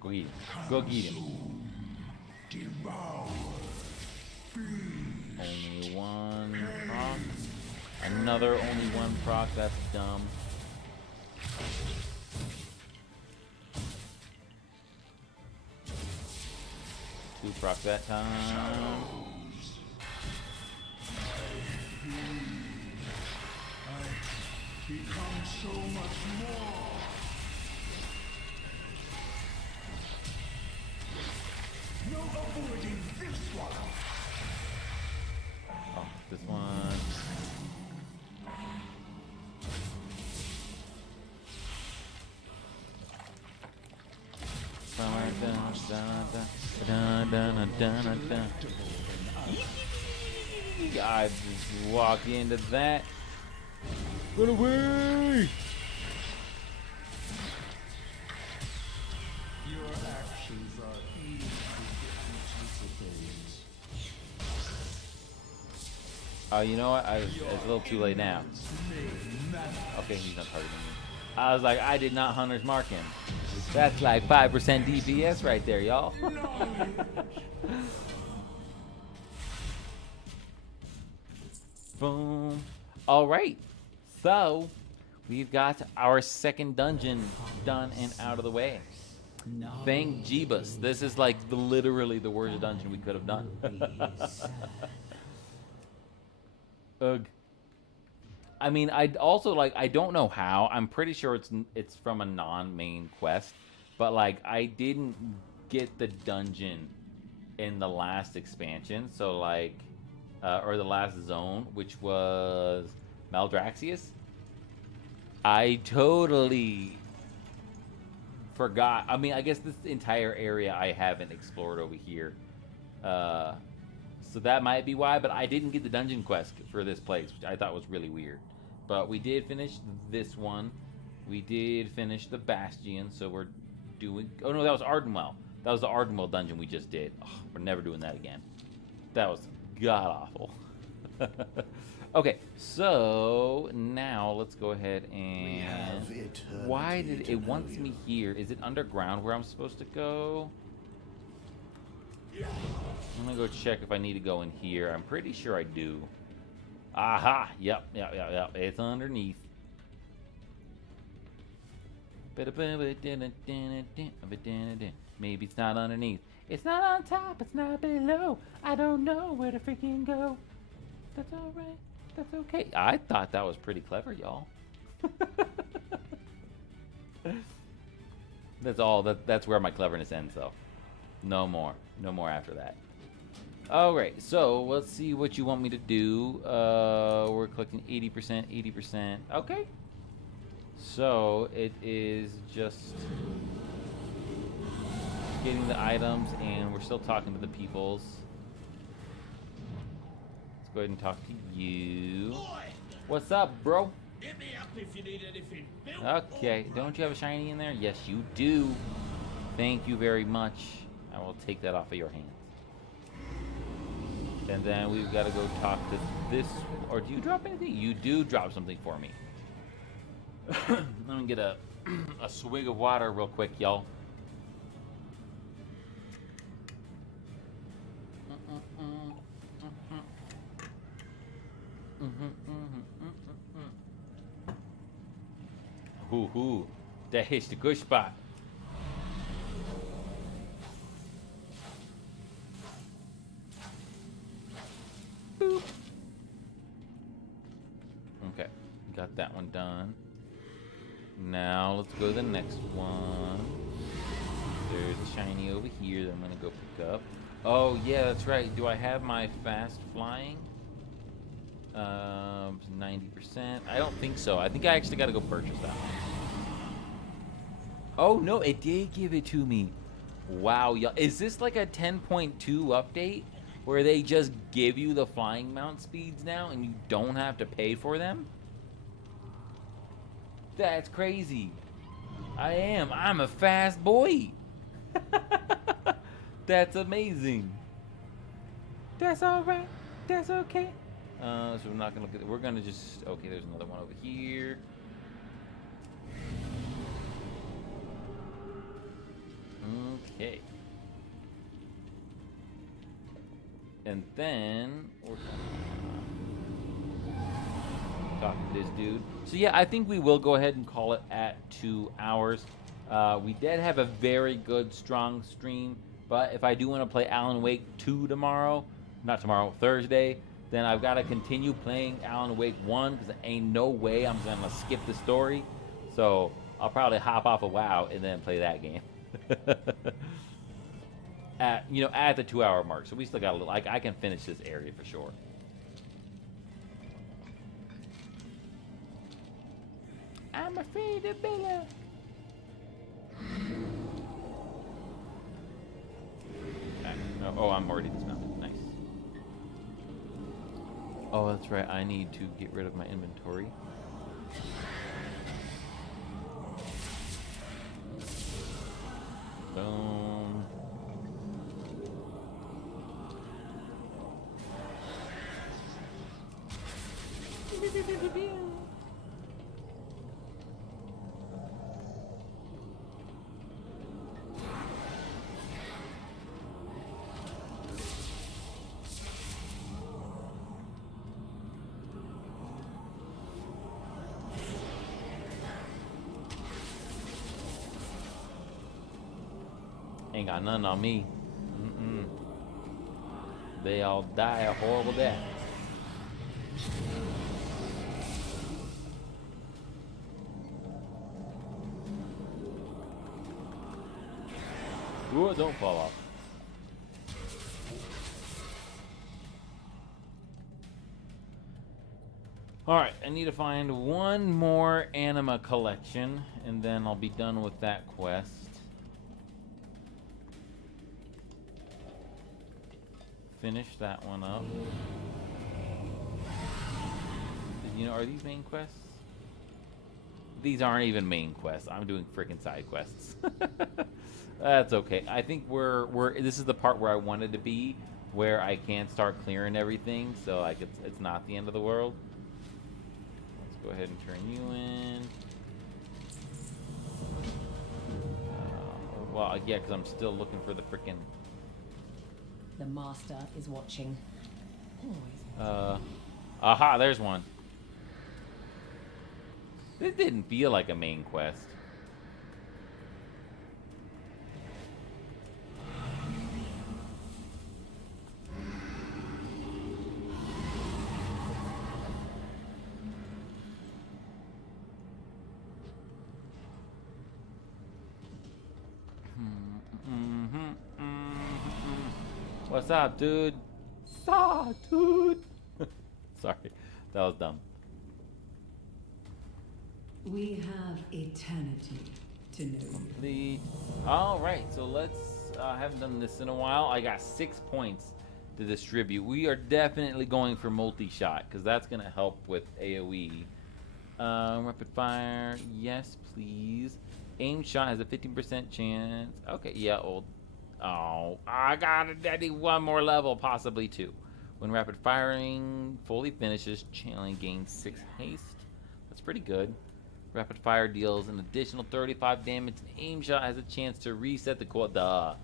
Go eat him. Go get him. Only one proc. Another only one proc. That's dumb. Two proc that time. Become so much more. No avoiding this one. Oh, this one. I just walk into that. Run away! Your actions are easy to anticipate. You know what? It's a little too late now. Okay, he's not targeting me. I was like, I did not Hunter's Mark him. That's like 5% DPS right there, y'all. Boom. All right. So, we've got our second dungeon done and out of the way. Thank Jeebus. This is like literally the worst dungeon we could have done. Ugh. I mean, I'd also like, I don't know how. I'm pretty sure it's from a non-main quest, but like I didn't get the dungeon in the last expansion, so like, or the last zone, which was Maldraxius. I totally forgot. I mean, I guess this entire area I haven't explored over here. So that might be why, but I didn't get the dungeon quest for this place, which I thought was really weird. But we did finish this one. We did finish the Bastion, so we're doing... Oh, no, that was Ardenwell. That was the Ardenwell dungeon we just did. Oh, we're never doing that again. That was god-awful. Okay, so now let's go ahead and... Why did it wants me here? Is it underground where I'm supposed to go? I'm gonna go check if I need to go in here. I'm pretty sure I do. Aha! Yep. It's underneath. Maybe it's not underneath. It's not on top. It's not below. I don't know where to freaking go. That's alright. That's okay. I thought that was pretty clever, y'all. That's all. That's where my cleverness ends, though. No more. No more after that. Alright, so let's see what you want me to do. We're clicking 80%, 80%. Okay. So it is just getting the items, and we're still talking to the peoples. Let's go ahead and talk to you. What's up, bro? Hit me up if you need anything built. Okay, don't you have a shiny in there? Yes, you do. Thank you very much. I will take that off of your hands. And then we've got to go talk to this. Or do you drop anything? You do drop something for me. Let me get a swig of water real quick, y'all. Hoo, that hits the good spot. Boop. Okay, got that one done. Now let's go to the next one. There's a shiny over here that I'm gonna go pick up. Oh yeah, that's right. Do I have my fast flying? 90%. I don't think so. I think I actually got to go purchase that one. Oh no, it did give it to me. Wow, y'all. Is this like a 10.2 update where they just give you the flying mount speeds now and you don't have to pay for them? That's crazy. I'm a fast boy. That's amazing. That's alright. That's okay. So we're not gonna look at. We're gonna just. Okay, there's another one over here. Okay. And then we're talking to this dude. So yeah, I think we will go ahead and call it at 2 hours. We did have a very good, strong stream. But if I do want to play Alan Wake 2 tomorrow, not tomorrow, Thursday, then I've got to continue playing Alan Wake 1 because ain't no way I'm going to skip the story. So I'll probably hop off of WoW and then play that game. At the 2-hour mark. So we still got a little, I can finish this area for sure. I'm afraid of Bella. Oh, I'm already dismounted. Nice. Oh, that's right. I need to get rid of my inventory. Boom. Ain't got nothing on me. They all die a horrible death. Ooh, don't fall off. Alright, I need to find one more anima collection, and then I'll be done with that quest. Finish that one up. Are these main quests? These aren't even main quests. I'm doing freaking side quests. That's okay. I think this is the part where I wanted to be, where I can start clearing everything, so like it's not the end of the world. Let's go ahead and turn you in. Well, yeah, because I'm still looking for the freaking. The master is watching. Aha, there's one. This didn't feel like a main quest. What's up, dude? Dude. Sorry, that was dumb. We have eternity to know. Complete. All right, so let's. I haven't done this in a while. I got 6 points to distribute. We are definitely going for multi-shot because that's gonna help with AOE. Rapid fire, yes, please. Aim shot has a 15% chance. Okay, yeah, old. Oh, I need one more level, possibly 2. When rapid firing fully finishes, channeling gains 6 haste. That's pretty good. Rapid fire deals an additional 35 damage, and aim shot has a chance to reset the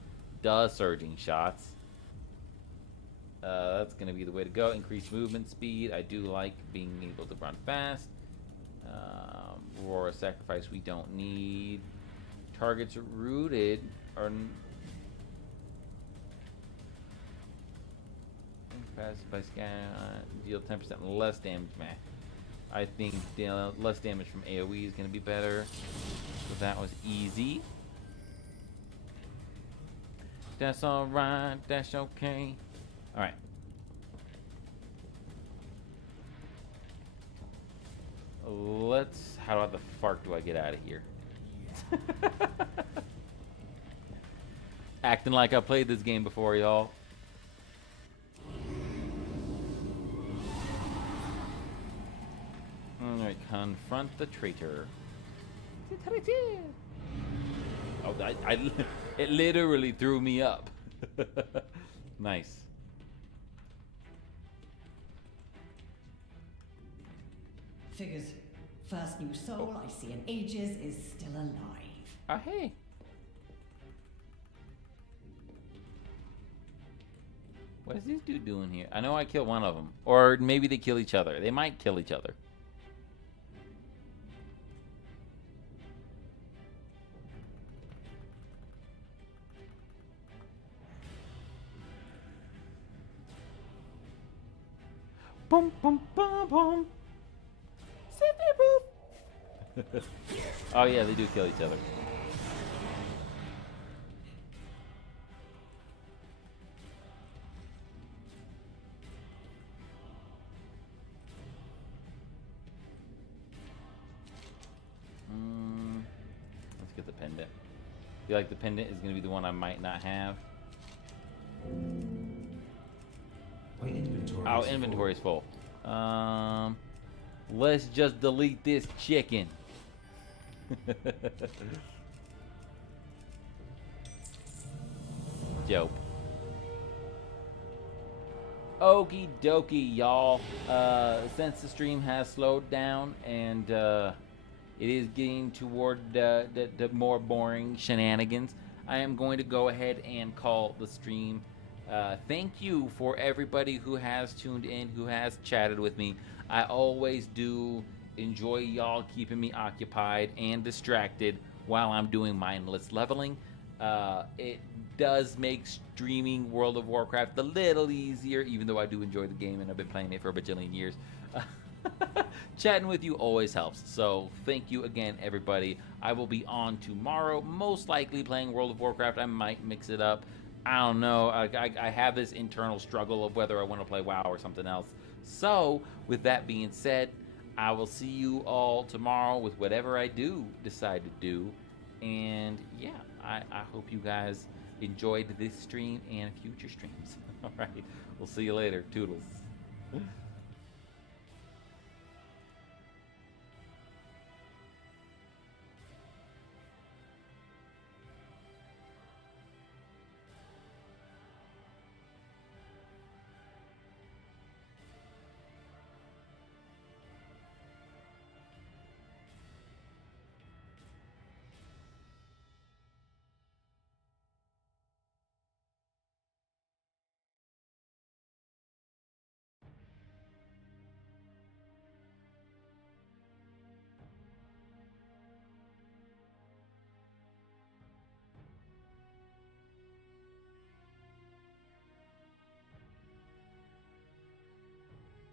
surging shots. That's gonna be the way to go. Increased movement speed. I do like being able to run fast. Aurora sacrifice we don't need. Targets rooted are by scan deal 10% less damage. Meh. I think less damage from AoE is going to be better. So that was easy. That's alright. That's okay. Alright. How the fuck do I get out of here? Acting like I played this game before, y'all. Alright, confront the traitor. Oh, it literally threw me up. Nice. Figures. First new soul I see in ages is still alive. Ah, hey. What is this dude doing here? I know I killed one of them. Or maybe they kill each other. They might kill each other. Boom, boom, boom, boom. Oh yeah, they do kill each other. Let's get the pendant. I feel like the pendant is going to be the one I might not have. My inventory. Oh, is inventory is full. Let's just delete this chicken. Dope. Okie dokie, y'all. Since the stream has slowed down and it is getting toward the more boring shenanigans, I am going to go ahead and call the stream. Thank you for everybody who has tuned in, who has chatted with me. I always do enjoy y'all keeping me occupied and distracted while I'm doing mindless leveling. It does make streaming World of Warcraft a little easier, even though I do enjoy the game and I've been playing it for a bajillion years. Chatting with you always helps, so thank you again, everybody. I will be on tomorrow, most likely playing World of Warcraft. I might mix it up. I don't know. I have this internal struggle of whether I want to play WoW or something else. So, with that being said, I will see you all tomorrow with whatever I do decide to do. And yeah, I hope you guys enjoyed this stream and future streams. All right, we'll see you later. Toodles.